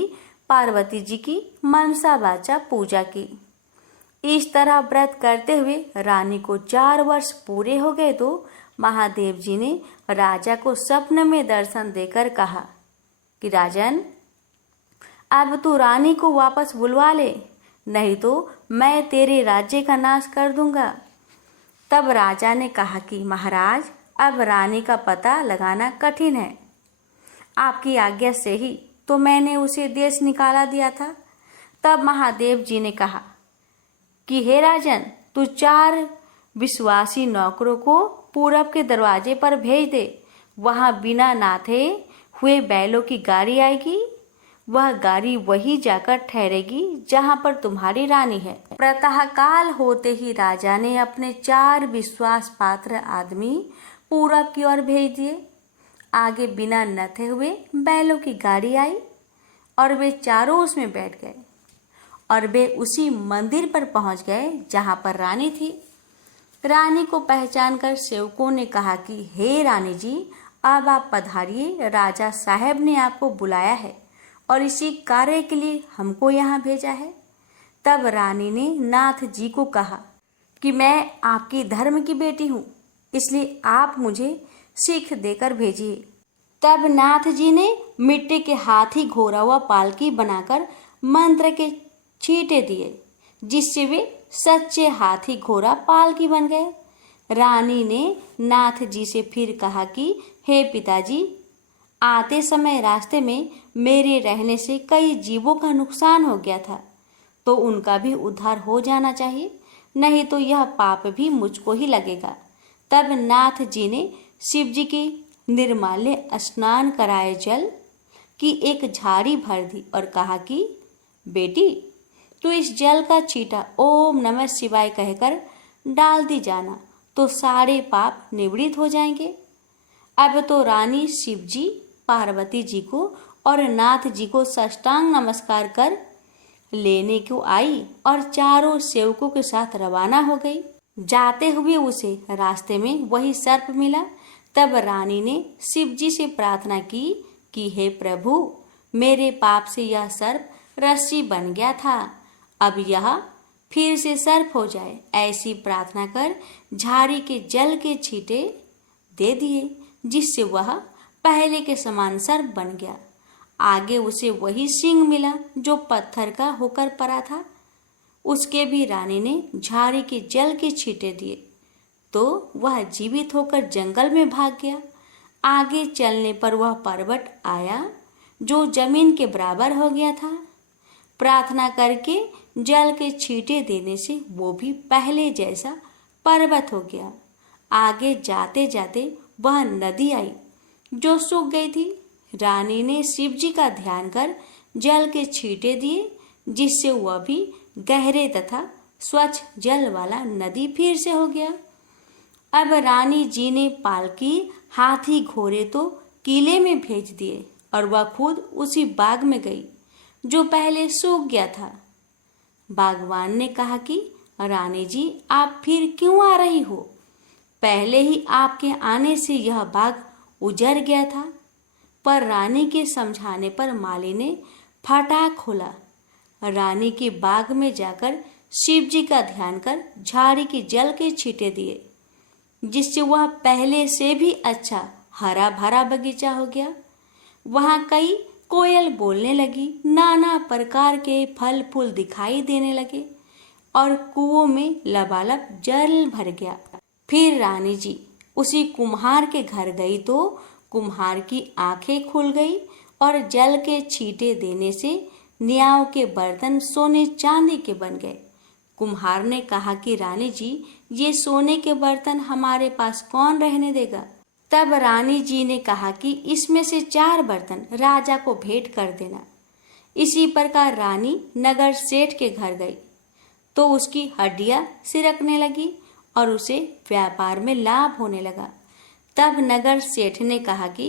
पार्वती जी की मनसा बाचा पूजा की। इस तरह व्रत करते हुए रानी को 4 वर्ष पूरे हो गए तो महादेव जी ने राजा को स्वप्न में दर्शन देकर कहा कि राजन, अब तू रानी को वापस बुलवा ले, नहीं तो मैं तेरे राज्य का नाश कर दूंगा। तब राजा ने कहा कि महाराज, अब रानी का पता लगाना कठिन है। आपकी आज्ञा से ही तो मैंने उसे देश निकाला दिया था। तब महादेव जी ने कहा कि हे राजन, तू 4 विश्वासी नौकरों को पूरब के दरवाजे पर भेज दे। वहां बिना नाथे हुए बैलों की गाड़ी आएगी। वह गाड़ी वही जाकर ठहरेगी जहां पर तुम्हारी रानी है। प्रातःकाल होते ही राजा ने अपने 4 विश्वास पात्र आदमी पूरब की ओर भेज दिए। आगे बिना नथे हुए बैलों की गाड़ी आई और वे चारों उसमें बैठ गए और वे उसी मंदिर पर पहुंच गए जहां पर रानी थी। रानी को पहचान कर सेवकों ने कहा कि हे रानी जी, अब आप पधारिए, राजा साहब ने आपको बुलाया है और इसी कार्य के लिए हमको यहाँ भेजा है। तब रानी ने नाथ जी को कहा कि मैं आपकी धर्म की बेटी हूँ, इसलिए आप मुझे सीख देकर भेजिए। तब नाथ जी ने मिट्टी के हाथी घोड़ा हुआ पालकी बनाकर मंत्र के छींटे दिए, जिससे वे सच्चे हाथी घोड़ा पालकी बन गए। रानी ने नाथ जी से फिर कहा कि हे पिताजी, आते समय रास्ते में मेरे रहने से कई जीवों का नुकसान हो गया था, तो उनका भी उद्धार हो जाना चाहिए, नहीं तो यह पाप भी मुझको ही लगेगा। तब नाथ जी ने शिव जी के निर्माल्य स्नान कराए जल की एक झाड़ी भर दी और कहा कि बेटी, तू इस जल का छींटा ओम नमः शिवाय कहकर डाल दी जाना, तो सारे पाप निवृत्त हो जाएंगे। अब तो रानी शिव जी, पार्वती जी को और नाथ जी को साष्टांग नमस्कार कर लेने को आई और चारों सेवकों के साथ रवाना हो गई। जाते हुए उसे रास्ते में वही सर्प मिला। तब रानी ने शिव जी से प्रार्थना की कि हे प्रभु, मेरे पाप से यह सर्प रस्सी बन गया था, अब यह फिर से सर्प हो जाए। ऐसी प्रार्थना कर झाड़ी के जल के छींटे दे दिए, जिससे वह पहले के समान सर्प बन गया। आगे उसे वही सिंह मिला जो पत्थर का होकर पड़ा था। उसके भी रानी ने झाड़ी के जल के छींटे दिए, तो वह जीवित होकर जंगल में भाग गया। आगे चलने पर वह पर्वत आया जो जमीन के बराबर हो गया था। प्रार्थना करके जल के छींटे देने से वो भी पहले जैसा पर्वत हो गया। आगे जाते जाते वह नदी आई जो सूख गई थी। रानी ने शिव जी का ध्यान कर जल के छींटे दिए, जिससे वह भी गहरे तथा स्वच्छ जल वाला नदी फिर से हो गया। अब रानी जी ने पालकी, हाथी, घोड़े तो किले में भेज दिए और वह खुद उसी बाग में गई जो पहले सूख गया था। बागवान ने कहा कि रानी जी, आप फिर क्यों आ रही हो? पहले ही आपके आने से यह बाग उजड़ गया था। पर रानी के समझाने पर माली ने फाटक खोला। रानी के बाग में जाकर शिव जी का ध्यान कर झाड़ी के जल के छींटे दिए, जिससे वह पहले से भी अच्छा हरा भरा बगीचा हो गया। वहां कई कोयल बोलने लगी, नाना प्रकार के फल फूल दिखाई देने लगे और कुओं में लबालब जल भर गया। फिर रानी जी उसी कुम्हार के घर गई तो कुम्हार की आंखें खुल गई और जल के छींटे देने से न्याव के बर्तन सोने चांदी के बन गए। कुम्हार ने कहा कि रानी जी, ये सोने के बर्तन हमारे पास कौन रहने देगा? तब रानी जी ने कहा कि इसमें से 4 बर्तन राजा को भेंट कर देना। इसी प्रकार रानी नगर सेठ के घर गई तो उसकी हड्डियां सिरकने लगी और उसे व्यापार में लाभ होने लगा। तब नगर सेठ ने कहा कि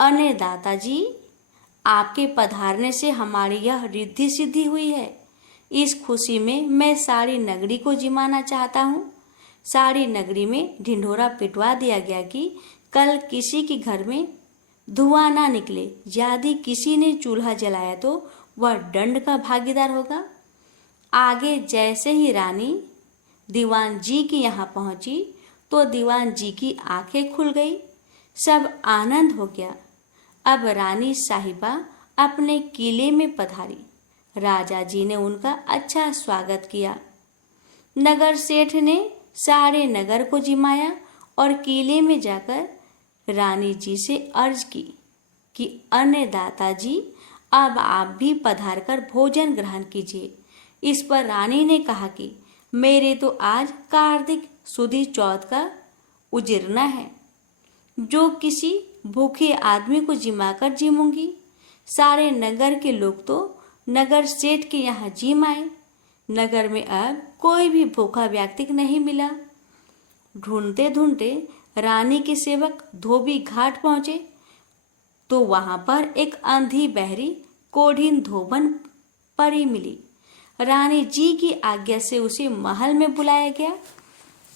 अन्नदाता जी, आपके पधारने से हमारी यह रिद्धि सिद्धि हुई है। इस खुशी में मैं सारी नगरी को जिमाना चाहता हूँ। सारी नगरी में ढिंढोरा पिटवा दिया गया कि कल किसी के घर में धुआं ना निकले। यदि किसी ने चूल्हा जलाया तो वह दंड का भागीदार होगा। आगे जैसे ही रानी दीवान जी के यहाँ पहुंची तो दीवान जी की आंखें खुल गई। सब आनंद हो गया। अब रानी साहिबा अपने किले में पधारी। राजा जी ने उनका अच्छा स्वागत किया। नगर सेठ ने सारे नगर को जिमाया और किले में जाकर रानी जी से अर्ज की कि अन्नदाता जी, अब आप भी पधार कर भोजन ग्रहण कीजिए। इस पर रानी ने कहा कि मेरे तो आज कार्तिक सुदी चौथ का उजिरना है, जो किसी भूखे आदमी को जिमाकर जिमूंगी। सारे नगर के लोग तो नगर सेठ के यहाँ जिम आए। नगर में अब कोई भी भूखा व्यक्ति नहीं मिला। ढूंढते ढूंढते रानी के सेवक धोबी घाट पहुंचे तो वहां पर एक अंधी बहरी कोढ़ीन धोबन परी मिली। रानी जी की आज्ञा से उसे महल में बुलाया गया।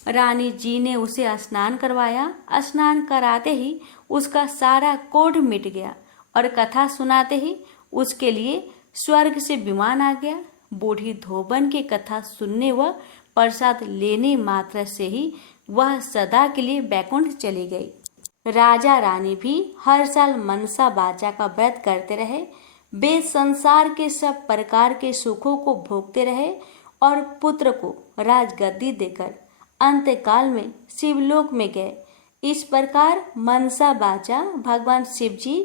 रानी जी ने उसे स्नान करवाया। स्नान कराते ही उसका सारा कोढ़ मिट गया और कथा सुनाते ही उसके लिए स्वर्ग से विमान आ गया। बूढ़ी धोबन की कथा सुनने व प्रसाद लेने मात्र से ही वह सदा के लिए बैकुंठ चली गई। राजा रानी भी हर साल मनसा बाचा का व्रत करते रहे। वे संसार के सब प्रकार के सुखों को भोगते रहे और पुत्र को राजगद्दी देकर अंतकाल में शिवलोक में गए। इस प्रकार मनसा बाचा भगवान शिव जी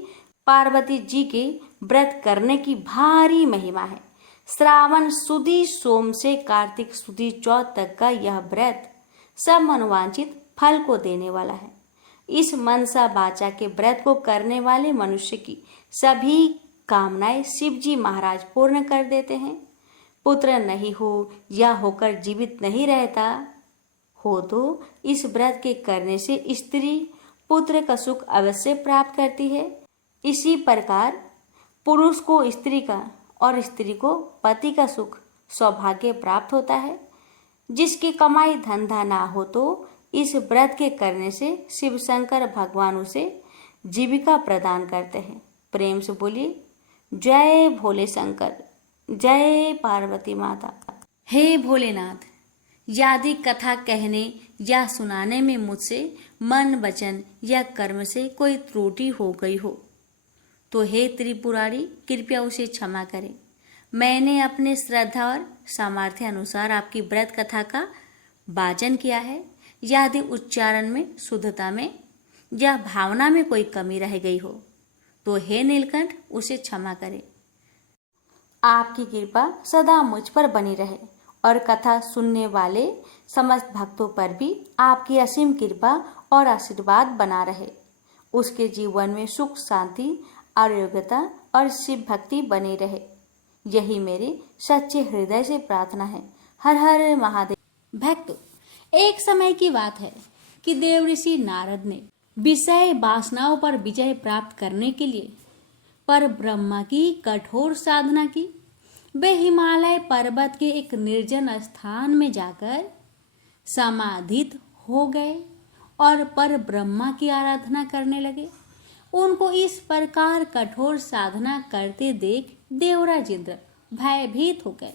पार्वती जी के व्रत करने की भारी महिमा है। श्रावण सुदी सोम से कार्तिक सुदी चौथ तक का यह व्रत सब मनोवांछित फल को देने वाला है। इस मनसा बाचा के व्रत को करने वाले मनुष्य की सभी कामनाएं शिव जी महाराज पूर्ण कर देते हैं। पुत्र नहीं हो या होकर जीवित नहीं रहता हो तो इस व्रत के करने से स्त्री पुत्र का सुख अवश्य प्राप्त करती है। इसी प्रकार पुरुष को स्त्री का और स्त्री को पति का सुख सौभाग्य प्राप्त होता है। जिसकी कमाई धंधा ना हो तो इस व्रत के करने से शिव शंकर भगवान उसे जीविका प्रदान करते हैं। प्रेम से बोलिए जय भोले शंकर, जय पार्वती माता। हे भोलेनाथ, यदि कथा कहने या सुनाने में मुझसे मन वचन या कर्म से कोई त्रुटि हो गई हो तो हे त्रिपुरारी कृपया उसे क्षमा करें। मैंने अपने श्रद्धा और सामर्थ्य अनुसार आपकी व्रत कथा का वाचन किया है। यदि उच्चारण में, शुद्धता में या भावना में कोई कमी रह गई हो तो हे नीलकंठ उसे क्षमा करें। आपकी कृपा सदा मुझ पर बनी रहे और कथा सुनने वाले समस्त भक्तों पर भी आपकी असीम कृपा और आशीर्वाद बना रहे। उसके जीवन में सुख, शांति, आरोग्यता और शिव भक्ति बनी रहे। यही मेरी सच्चे हृदय से प्रार्थना है। हर हर महादेव। भक्तों, एक समय की बात है कि देव ऋषि नारद ने विषय वासनाओं पर विजय प्राप्त करने के लिए पर ब्रह्मा की कठोर साधना की। वे हिमालय पर्वत के एक निर्जन स्थान में जाकर समाधित हो गए और पर ब्रह्मा की आराधना करने लगे। उनको इस प्रकार कठोर साधना करते देख देवराज इंद्र भयभीत हो गए।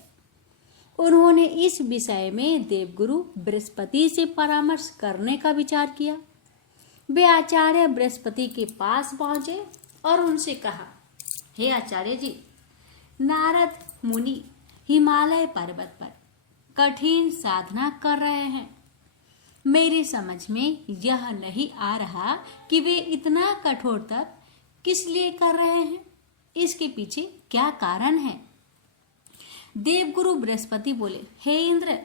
उन्होंने इस विषय में देवगुरु बृहस्पति से परामर्श करने का विचार किया। वे आचार्य बृहस्पति के पास पहुंचे और उनसे कहा, हे आचार्य जी, नारद मुनि हिमालय पर्वत पर कठिन साधना कर रहे हैं। मेरी समझ में यह नहीं आ रहा कि वे इतना कठोर तप किस लिए कर रहे हैं, इसके पीछे क्या कारण है। देवगुरु बृहस्पति बोले, हे इंद्र,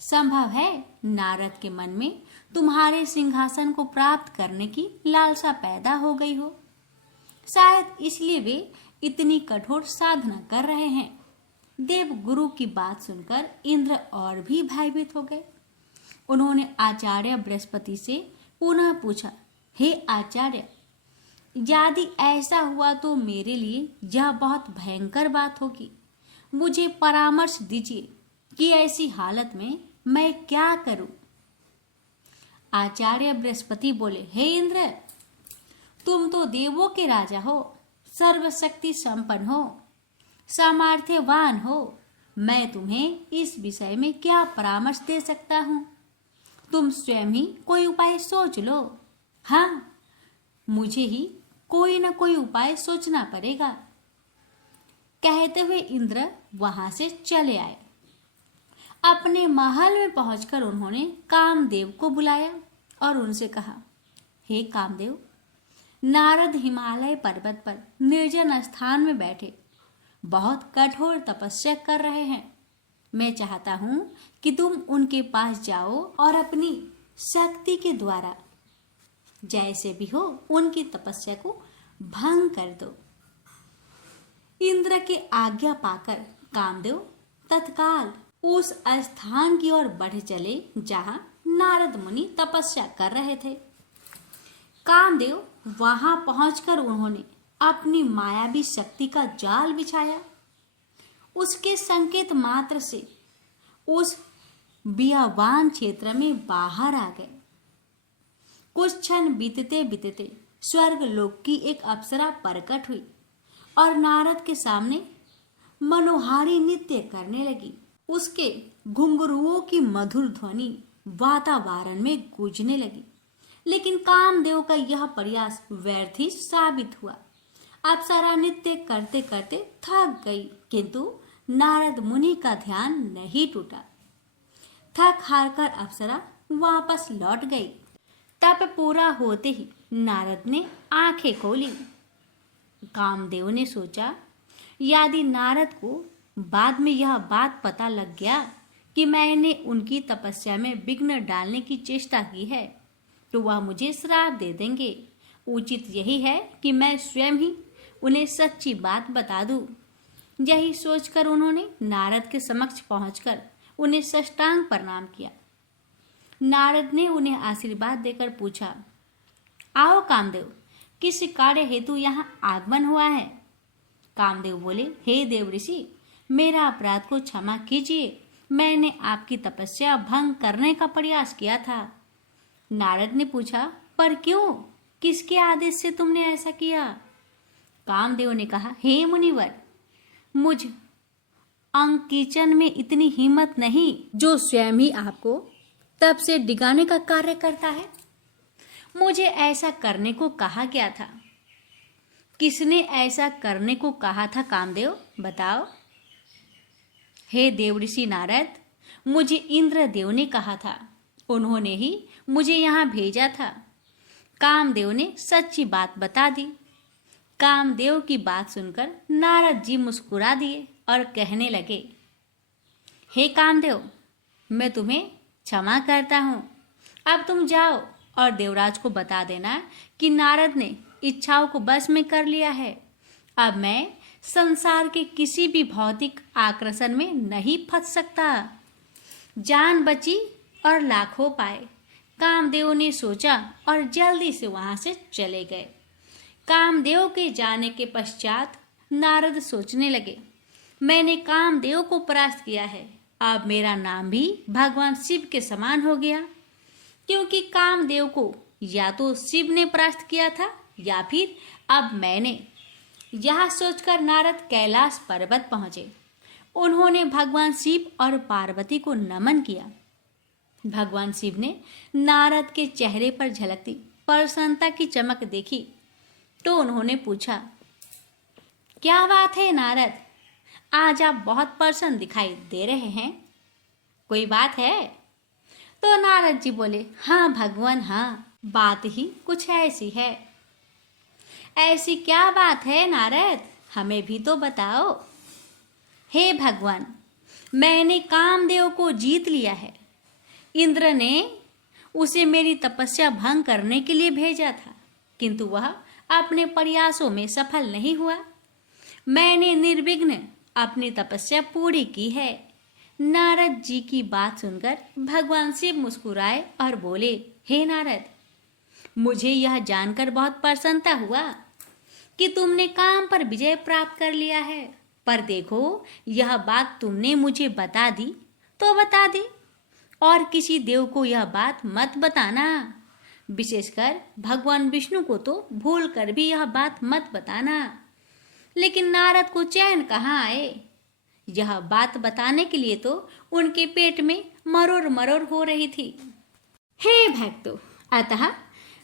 संभव है नारद के मन में तुम्हारे सिंहासन को प्राप्त करने की लालसा पैदा हो गई हो। शायद इसलिए वे इतनी कठोर साधना कर रहे हैं। देवगुरु की बात सुनकर इंद्र और भी भयभीत हो गए। उन्होंने आचार्य बृहस्पति से पुनः पूछा, हे आचार्य, यदि ऐसा हुआ तो मेरे लिए यह बहुत भयंकर बात होगी। मुझे परामर्श दीजिए कि ऐसी हालत में मैं क्या करूं। आचार्य बृहस्पति बोले, हे इंद्र, तुम तो देवों के राजा हो, सर्वशक्ति संपन्न हो, सामर्थ्यवान हो। मैं तुम्हें इस विषय में क्या परामर्श दे सकता हूं। तुम स्वयं ही कोई उपाय सोच लो। हाँ, मुझे ही कोई न कोई उपाय सोचना पड़ेगा। कहते हुए इंद्र वहां से चले आए। अपने महल में पहुंचकर उन्होंने कामदेव को बुलाया और उनसे कहा, हे कामदेव, नारद हिमालय पर्वत पर निर्जन स्थान में बैठे बहुत कठोर तपस्या कर रहे हैं। मैं चाहता हूं कि तुम उनके पास जाओ और अपनी शक्ति के द्वारा जैसे भी हो उनकी तपस्या को भंग कर दो। इंद्र की आज्ञा पाकर कामदेव तत्काल उस स्थान की ओर बढ़ चले जहां नारद मुनि तपस्या कर रहे थे। कामदेव वहां पहुंचकर उन्होंने अपनी मायावी शक्ति का जाल बिछाया। उसके संकेत मात्र से उस बियावान क्षेत्र में बाहर आ गए। कुछ क्षण बीतते बीतते स्वर्ग लोक की एक अप्सरा प्रकट हुई और नारद के सामने मनोहारी नृत्य करने लगी। उसके घुंघरुओं की मधुर ध्वनि वातावरण में गूंजने लगी। लेकिन कामदेव का यह प्रयास व्यर्थ ही साबित हुआ। अप्सरा नृत्य करते करते थक गई, किंतु नारद मुनि का ध्यान नहीं टूटा। थक हार कर अप्सरा वापस लौट गई। तप पूरा होते ही नारद ने आंखें खोली। कामदेव ने सोचा, यदि नारद को बाद में यह बात पता लग गया कि मैंने उनकी तपस्या में विघ्न डालने की चेष्टा की है, तो वह मुझे श्राप दे देंगे। उचित यही है कि मैं स्वयं ही उन्हें सच्ची बात बता दूं। यही सोचकर उन्होंने नारद के समक्ष पहुंचकर उन्हें साष्टांग प्रणाम किया। नारद ने उन्हें आशीर्वाद देकर पूछा, आओ कामदेव, किस कार्य हेतु यहाँ आगमन हुआ है? कामदेव बोले, हे देव ऋषि, मेरा अपराध को क्षमा कीजिए। मैंने आपकी तपस्या भंग करने का प्रयास किया था। नारद ने पूछा, पर क्यों? किसके आदेश से तुमने ऐसा किया? कामदेव ने कहा, हे मुनिवर, मुझ अंकिचन में इतनी हिम्मत नहीं जो स्वयं ही आपको तब से डिगाने का कार्य करता है। मुझे ऐसा करने को कहा गया था। किसने ऐसा करने को कहा था कामदेव, बताओ? हे देवऋषि नारद, मुझे इंद्रदेव ने कहा था। उन्होंने ही मुझे यहाँ भेजा था। कामदेव ने सच्ची बात बता दी। कामदेव की बात सुनकर नारद जी मुस्कुरा दिए और कहने लगे, हे कामदेव, मैं तुम्हें क्षमा करता हूँ। अब तुम जाओ और देवराज को बता देना कि नारद ने इच्छाओं को बस में कर लिया है। अब मैं संसार के किसी भी भौतिक आकर्षण में नहीं फंस सकता। जान बची और लाखों पाए। कामदेव ने सोचा और जल्दी से वहां से चले गए। कामदेव के जाने के पश्चात नारद सोचने लगे, मैंने कामदेव को परास्त किया है। अब मेरा नाम भी भगवान शिव के समान हो गया, क्योंकि कामदेव को या तो शिव ने परास्त किया था या फिर अब मैंने। यह सोचकर नारद कैलाश पर्वत पहुंचे। उन्होंने भगवान शिव और पार्वती को नमन किया। भगवान शिव ने नारद के चेहरे पर झलकती प्रसन्नता की चमक देखी तो उन्होंने पूछा, क्या बात है नारद, आज आप बहुत प्रसन्न दिखाई दे रहे हैं, कोई बात है? तो नारद जी बोले, हाँ भगवान, हाँ, बात ही कुछ ऐसी है। ऐसी क्या बात है नारद, हमें भी तो बताओ। हे भगवान, मैंने कामदेव को जीत लिया है। इंद्र ने उसे मेरी तपस्या भंग करने के लिए भेजा था, किंतु वह अपने प्रयासों में सफल नहीं हुआ। मैंने निर्विघ्न अपनी तपस्या पूरी की है। नारद जी की बात सुनकर भगवान शिव मुस्कुराए और बोले, हे नारद, मुझे यह जानकर बहुत प्रसन्नता हुआ कि तुमने काम पर विजय प्राप्त कर लिया है। पर देखो, यह बात तुमने मुझे बता दी तो बता दी, और किसी देव को यह बात मत बताना। विशेषकर भगवान विष्णु को तो भूल कर भी यह बात मत बताना। लेकिन नारद को चैन कहाँ आए? यह बात बताने के लिए तो उनके पेट में मरोड़ मरोड़ हो रही थी। हे भक्तों, अतः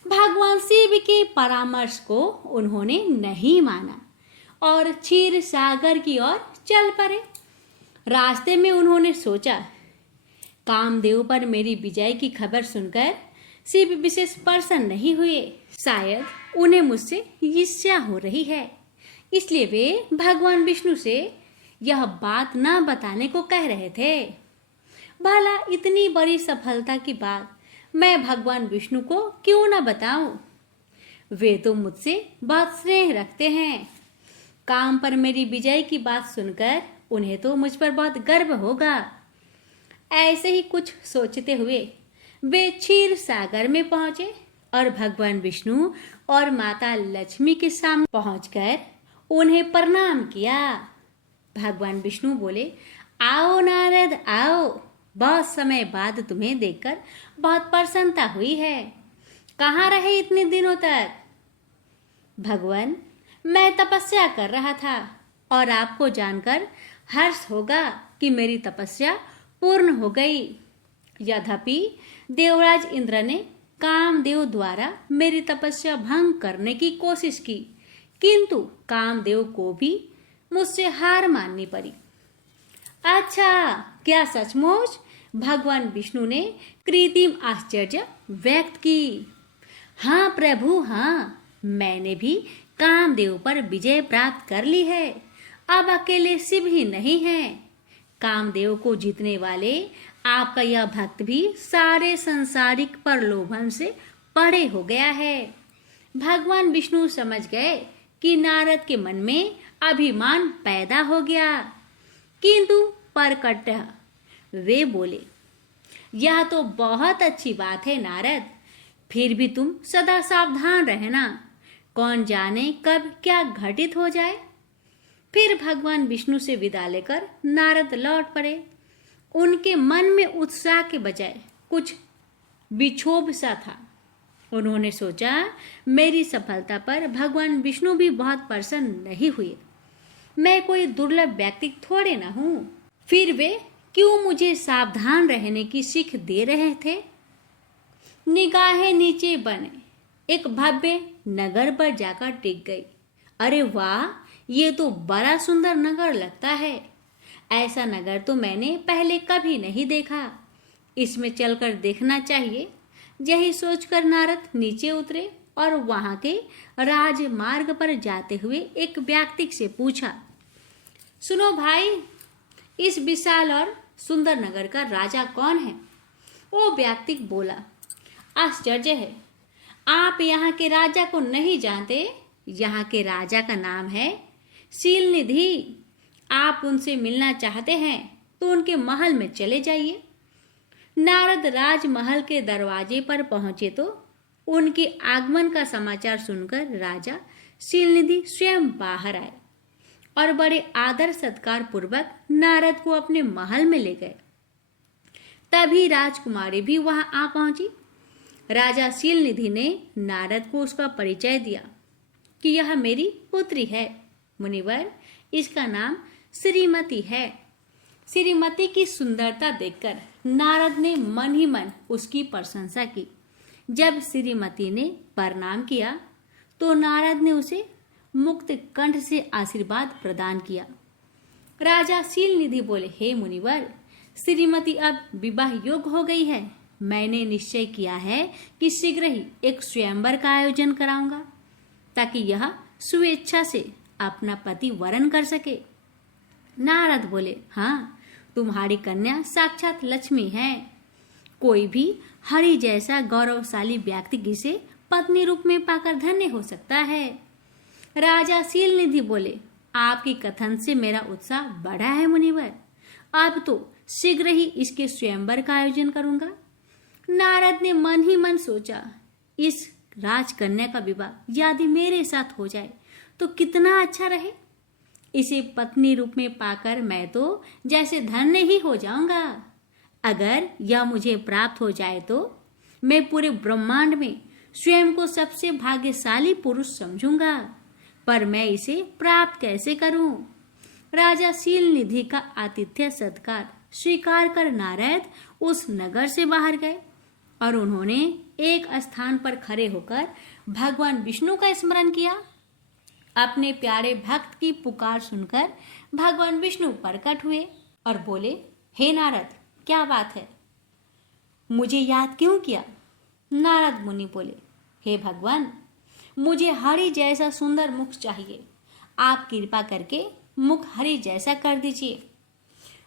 भगवान शिव के परामर्श को उन्होंने नहीं माना और क्षीर सागर की ओर चल पड़े। रास्ते में उन्होंने सोचा, कामदेव पर मेरी विजय की खबर सुनकर शिव विशेष प्रसन्न नहीं हुए। शायद उन्हें मुझसे ईर्ष्या हो रही है, इसलिए वे भगवान विष्णु से यह बात न बताने को कह रहे थे। भला इतनी बड़ी सफलता की बात मैं भगवान विष्णु को क्यों न बताऊं? वे तो मुझसे बहुत स्नेह रखते हैं। काम पर मेरी विजय की बात सुनकर उन्हें तो मुझ पर बहुत गर्व होगा। ऐसे ही कुछ सोचते हुए वे क्षीर सागर में पहुंचे और भगवान विष्णु और माता लक्ष्मी के सामने पहुंचकर उन्हें प्रणाम किया। भगवान विष्णु बोले, आओ नारद, आओ, बहुत समय बाद तुम्हें देखकर बहुत प्रसन्नता हुई है। कहाँ रहे इतने दिनों तक? भगवान, मैं तपस्या कर रहा था और आपको जानकर हर्ष होगा कि मेरी तपस्या पूर्ण हो गई। यद्यपि देवराज इंद्र ने कामदेव द्वारा मेरी तपस्या भंग करने की कोशिश की, किंतु कामदेव को भी मुझसे हार माननी पड़ी। अच्छा, क्या सचमुच? भगवान विष्णु ने कृत्रिम आश्चर्य व्यक्त की। हाँ प्रभु, हाँ, मैंने भी कामदेव पर विजय प्राप्त कर ली है। अब अकेले शिव ही नहीं है, कामदेव को जीतने वाले आपका यह भक्त भी सारे संसारिक प्रलोभन से परे हो गया है। भगवान विष्णु समझ गए कि नारद के मन में अभिमान पैदा हो गया, किंतु परकटः वे बोले, यह तो बहुत अच्छी बात है नारद, फिर भी तुम सदा सावधान रहना, कौन जाने कब क्या घटित हो जाए। फिर भगवान विष्णु से विदा लेकर नारद लौट पड़े। उनके मन में उत्साह के बजाय कुछ विक्षोभ सा था। उन्होंने सोचा, मेरी सफलता पर भगवान विष्णु भी बहुत प्रसन्न नहीं हुए। मैं कोई दुर्लभ व्यक्ति थोड़े ना हूं, फिर वे क्यों मुझे सावधान रहने की सीख दे रहे थे। निगाहें नीचे बने एक भव्य नगर पर जाकर टिक गई। अरे वाह, ये तो बड़ा सुंदर नगर लगता है। ऐसा नगर तो मैंने पहले कभी नहीं देखा, इसमें चलकर देखना चाहिए। यही सोचकर नारद नीचे उतरे और वहां के राजमार्ग पर जाते हुए एक व्यक्ति से पूछा, सुनो भाई, इस विशाल और सुंदर नगर का राजा कौन है? वो व्यक्ति बोला, आश्चर्य है, आप यहाँ के राजा को नहीं जानते। यहाँ के राजा का नाम है शीलनिधि। आप उनसे मिलना चाहते हैं तो उनके महल में चले जाइए। नारद राजमहल के दरवाजे पर पहुंचे तो उनके आगमन का समाचार सुनकर राजा शीलनिधि स्वयं बाहर आए और बड़े आदर सत्कार पूर्वक नारद को अपने महल में ले गए। तभी राजकुमारी भी वहां आ पहुंची। राजा शीलनिधि ने नारद को उसका परिचय दिया कि यह मेरी पुत्री है मुनिवर, इसका नाम श्रीमती है। श्रीमती की सुंदरता देखकर नारद ने मन ही मन उसकी प्रशंसा की। जब श्रीमती ने प्रणाम किया तो नारद ने उसे मुक्त कंठ से आशीर्वाद प्रदान किया। राजा शीलनिधि बोले, हे मुनिवर, श्रीमती अब विवाह योग्य हो गई है। मैंने निश्चय किया है कि शीघ्र ही एक स्वयंवर का आयोजन कराऊंगा ताकि यह स्वेच्छा से अपना पति वरण कर सके। नारद बोले, हाँ, तुम्हारी कन्या साक्षात लक्ष्मी है। कोई भी हरि जैसा गौरवशाली व्यक्ति इसे पत्नी रूप में पाकर धन्य हो सकता है। राजा शीलनिधि बोले, आपकी कथन से मेरा उत्साह बढ़ा है मुनिवर, अब तो शीघ्र ही इसके स्वयंवर का आयोजन करूंगा। नारद ने मन ही मन सोचा, इस राजकन्या का विवाह यदि मेरे साथ हो जाए तो कितना अच्छा रहे। इसे पत्नी रूप में पाकर मैं तो जैसे धन्य ही हो जाऊंगा। अगर यह मुझे प्राप्त हो जाए तो मैं पूरे ब्रह्मांड में स्वयं को सबसे भाग्यशाली पुरुष समझूंगा, पर मैं इसे प्राप्त कैसे करूं? राजा शीलनिधि का आतिथ्य सत्कार स्वीकार कर नारद उस नगर से बाहर गए और उन्होंने एक स्थान पर खड़े होकर भगवान विष्णु का स्मरण किया। अपने प्यारे भक्त की पुकार सुनकर भगवान विष्णु प्रकट हुए और बोले, हे नारद, क्या बात है, मुझे याद क्यों किया? नारद मुनि बोले, हे भगवान, मुझे हरि जैसा सुंदर मुख चाहिए। आप कृपा करके मुख हरि जैसा कर दीजिए।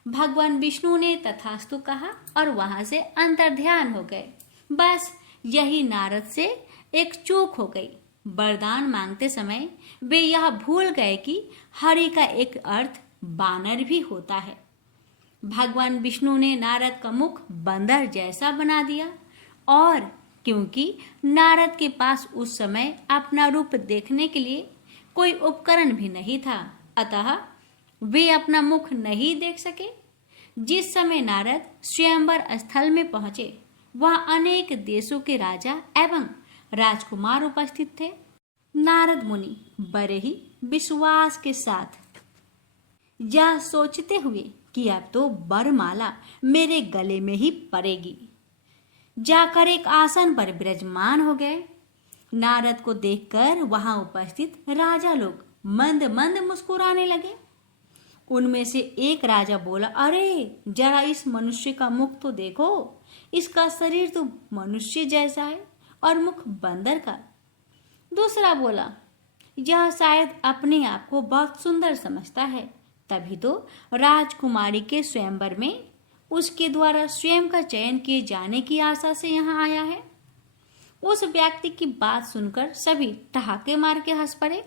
भगवान विष्णु ने तथास्तु कहा और वहां से अंतर्ध्यान हो गए। बस यही नारद से एक चूक हो गई। वरदान मांगते समय वे यह भूल गए कि हरि का एक अर्थ बानर भी होता है। भगवान विष्णु ने नारद का मुख बंदर जैसा बना दिया और क्योंकि नारद के पास उस समय अपना रूप देखने के लिए कोई उपकरण भी नहीं था, अतः वे अपना मुख नहीं देख सके। जिस समय नारद स्वयंवर स्थल में पहुंचे वहां अनेक देशों के राजा एवं राजकुमार उपस्थित थे। नारद मुनि बड़े ही विश्वास के साथ यह सोचते हुए कि अब तो वरमाला मेरे गले में ही पड़ेगी, जाकर एक आसन पर विराजमान हो गए। नारद को देखकर वहां उपस्थित राजा लोग मंद मंद मुस्कुराने लगे। उनमें से एक राजा बोला, अरे जरा इस मनुष्य का मुख तो देखो, इसका शरीर तो मनुष्य जैसा है और मुख बंदर का। दूसरा बोला, यह शायद अपने आप को बहुत सुंदर समझता है, तभी तो राजकुमारी के स्वयंवर में उसके द्वारा स्वयं का चयन किए जाने की आशा से यहाँ आया है। उस व्यक्ति की बात सुनकर सभी ठहाके मार के हंस पड़े।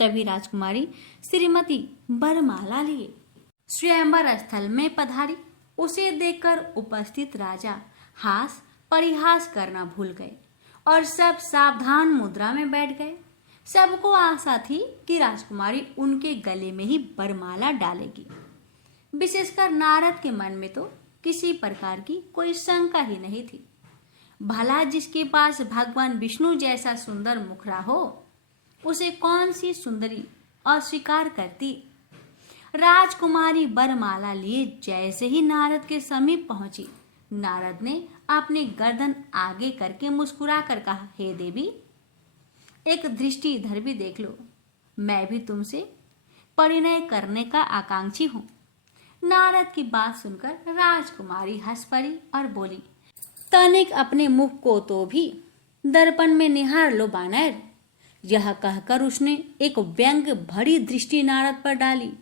तभी राजकुमारी श्रीमती बरमाला लिए स्वयंवर स्थल में पधारी। उसे देखकर उपस्थित राजा हास परिहास करना भूल गए और सब सावधान मुद्रा में बैठ गए। सबको आशा थी कि राजकुमारी उनके गले में ही बरमाला डालेगी। विशेषकर नारद के मन में तो किसी प्रकार की कोई शंका ही नहीं थी। भला जिसके पास भगवान विष्णु जैसा सुंदर मुखड़ा हो, उसे कौन सी सुंदरी अस्वीकार करती। राजकुमारी बरमाला लिए जैसे ही नारद के समीप पहुंची, नारद ने अपनी गर्दन आगे करके मुस्कुरा कर कहा, हे देवी, एक दृष्टि इधर भी देख लो, मैं भी तुमसे परिणय करने का आकांक्षी हूं। नारद की बात सुनकर राजकुमारी हंस पड़ी और बोली, तनिक अपने मुख को तो भी दर्पण में निहार लो बानर। यह कहकर उसने एक व्यंग भरी दृष्टि नारद पर डाली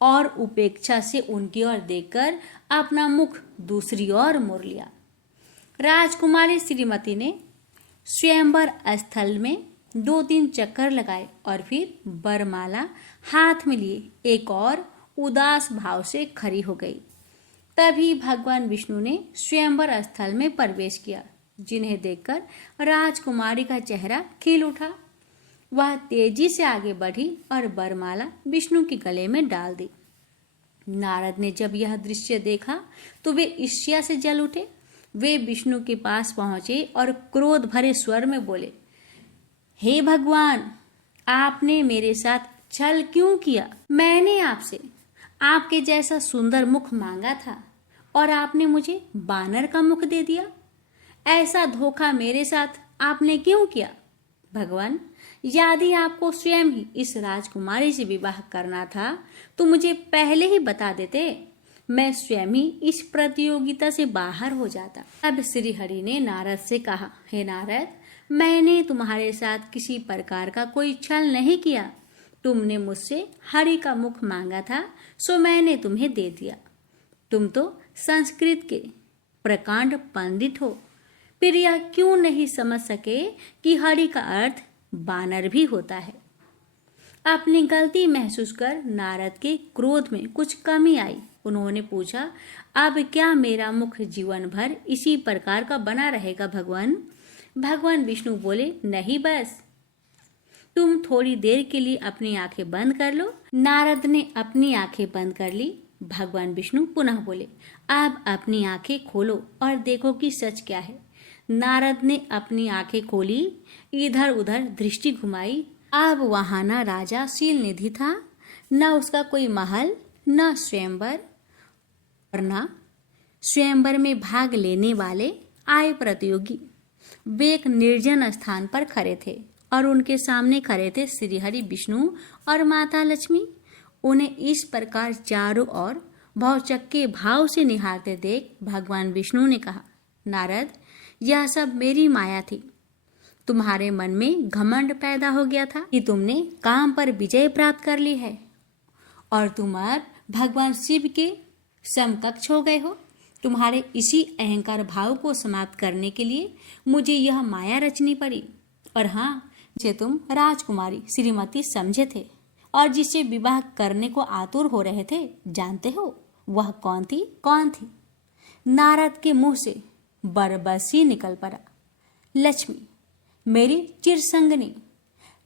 और उपेक्षा से उनकी ओर देखकर अपना मुख दूसरी ओर मोड़ लिया। राजकुमारी श्रीमती ने स्वयंवर स्थल में 2-3 चक्कर लगाए और फिर बरमाला हाथ में लिए एक और उदास भाव से खड़ी हो गई। तभी भगवान विष्णु ने स्वयंवर स्थल में प्रवेश किया, जिन्हें देखकर राजकुमारी का चेहरा खिल उठा। वह तेजी से आगे बढ़ी और बरमाला विष्णु के गले में डाल दी। नारद ने जब यह दृश्य देखा तो वे ईर्ष्या से जल उठे। वे विष्णु के पास पहुंचे और क्रोध भरे स्वर में बोले, हे भगवान, आपने मेरे साथ छल क्यों किया? मैंने आपसे आपके जैसा सुंदर मुख मांगा था और आपने मुझे बानर का मुख दे दिया। ऐसा धोखा मेरे साथ आपने क्यों किया? भगवान, यदि आपको स्वयं ही इस राजकुमारी से विवाह करना था तो मुझे पहले ही बता देते, मैं स्वयं ही इस प्रतियोगिता से बाहर हो जाता। अब श्री हरि ने नारद से कहा, हे नारद, मैंने तुम्हारे साथ किसी प्रकार का कोई छल नहीं किया। तुमने मुझसे हरि का मुख मांगा था, सो मैंने तुम्हें दे दिया। तुम तो संस्कृत के प्रकांड पंडित हो, फिर यह क्यों नहीं समझ सके कि हरि का अर्थ बानर भी होता है। अपनी गलती महसूस कर नारद के क्रोध में कुछ कमी आई। उन्होंने पूछा, अब क्या मेरा मुख जीवन भर इसी प्रकार का बना रहेगा भगवान? भगवान विष्णु बोले, नहीं, बस तुम थोड़ी देर के लिए अपनी आंखें बंद कर लो। नारद ने अपनी आंखें बंद कर ली। भगवान विष्णु पुनः बोले, अब अपनी आंखें खोलो और देखो कि सच क्या है। नारद ने अपनी आंखें खोली, इधर उधर दृष्टि घुमाई। अब वहां न राजा शील निधि था, न उसका कोई महल, न स्वयंवर, और न स्वयंवर में भाग लेने वाले आए प्रतियोगी। वे एक निर्जन स्थान पर खड़े थे और उनके सामने खड़े थे श्री हरि विष्णु और माता लक्ष्मी। उन्हें इस प्रकार चारों ओर भौचक्के भाव से निहारते देख भगवान विष्णु ने कहा, नारद, यह सब मेरी माया थी। तुम्हारे मन में घमंड पैदा हो गया था कि तुमने काम पर विजय प्राप्त कर ली है और तुम अब भगवान शिव के समकक्ष हो गए हो। तुम्हारे इसी अहंकार भाव को समाप्त करने के लिए मुझे यह माया रचनी पड़ी। और हाँ, जिसे तुम राजकुमारी श्रीमती समझे थे और जिससे विवाह करने को आतुर हो रहे थे, जानते हो वह कौन थी? कौन थी? नारद के मुंह से बरबसी निकल पड़ा, लक्ष्मी, मेरी चिरसंगनी।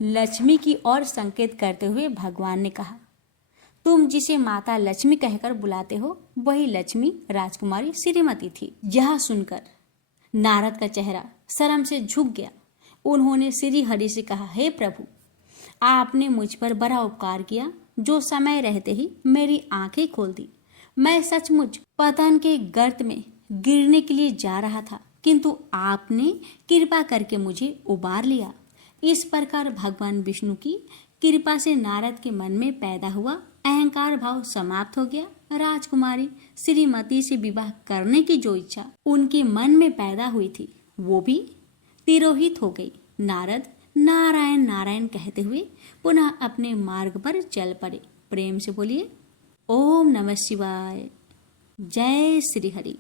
लक्ष्मी की ओर संकेत करते हुए भगवान ने कहा, तुम जिसे माता लक्ष्मी कहकर बुलाते हो, वही लक्ष्मी राजकुमारी श्रीमती थी। यह सुनकर नारद का चेहरा शर्म से झुक गया। उन्होंने श्री हरि से कहा, हे प्रभु, आपने मुझ पर बड़ा उपकार किया, जो समय रहते ही मेरी आंखें खोल दी। मैं सचमुच पतन के गर्त में गिरने के लिए जा रहा था, किंतु आपने कृपा करके मुझे उबार लिया। इस प्रकार भगवान विष्णु की कृपा से नारद के मन में पैदा हुआ अहंकार भाव समाप्त हो गया। राजकुमारी श्रीमती से विवाह करने की जो इच्छा उनके मन में पैदा हुई थी वो भी तिरोहित हो गई। नारद नारायण नारायण कहते हुए पुनः अपने मार्ग पर चल पड़े। प्रेम से बोलिए ओम नमः शिवाय। जय श्री हरि।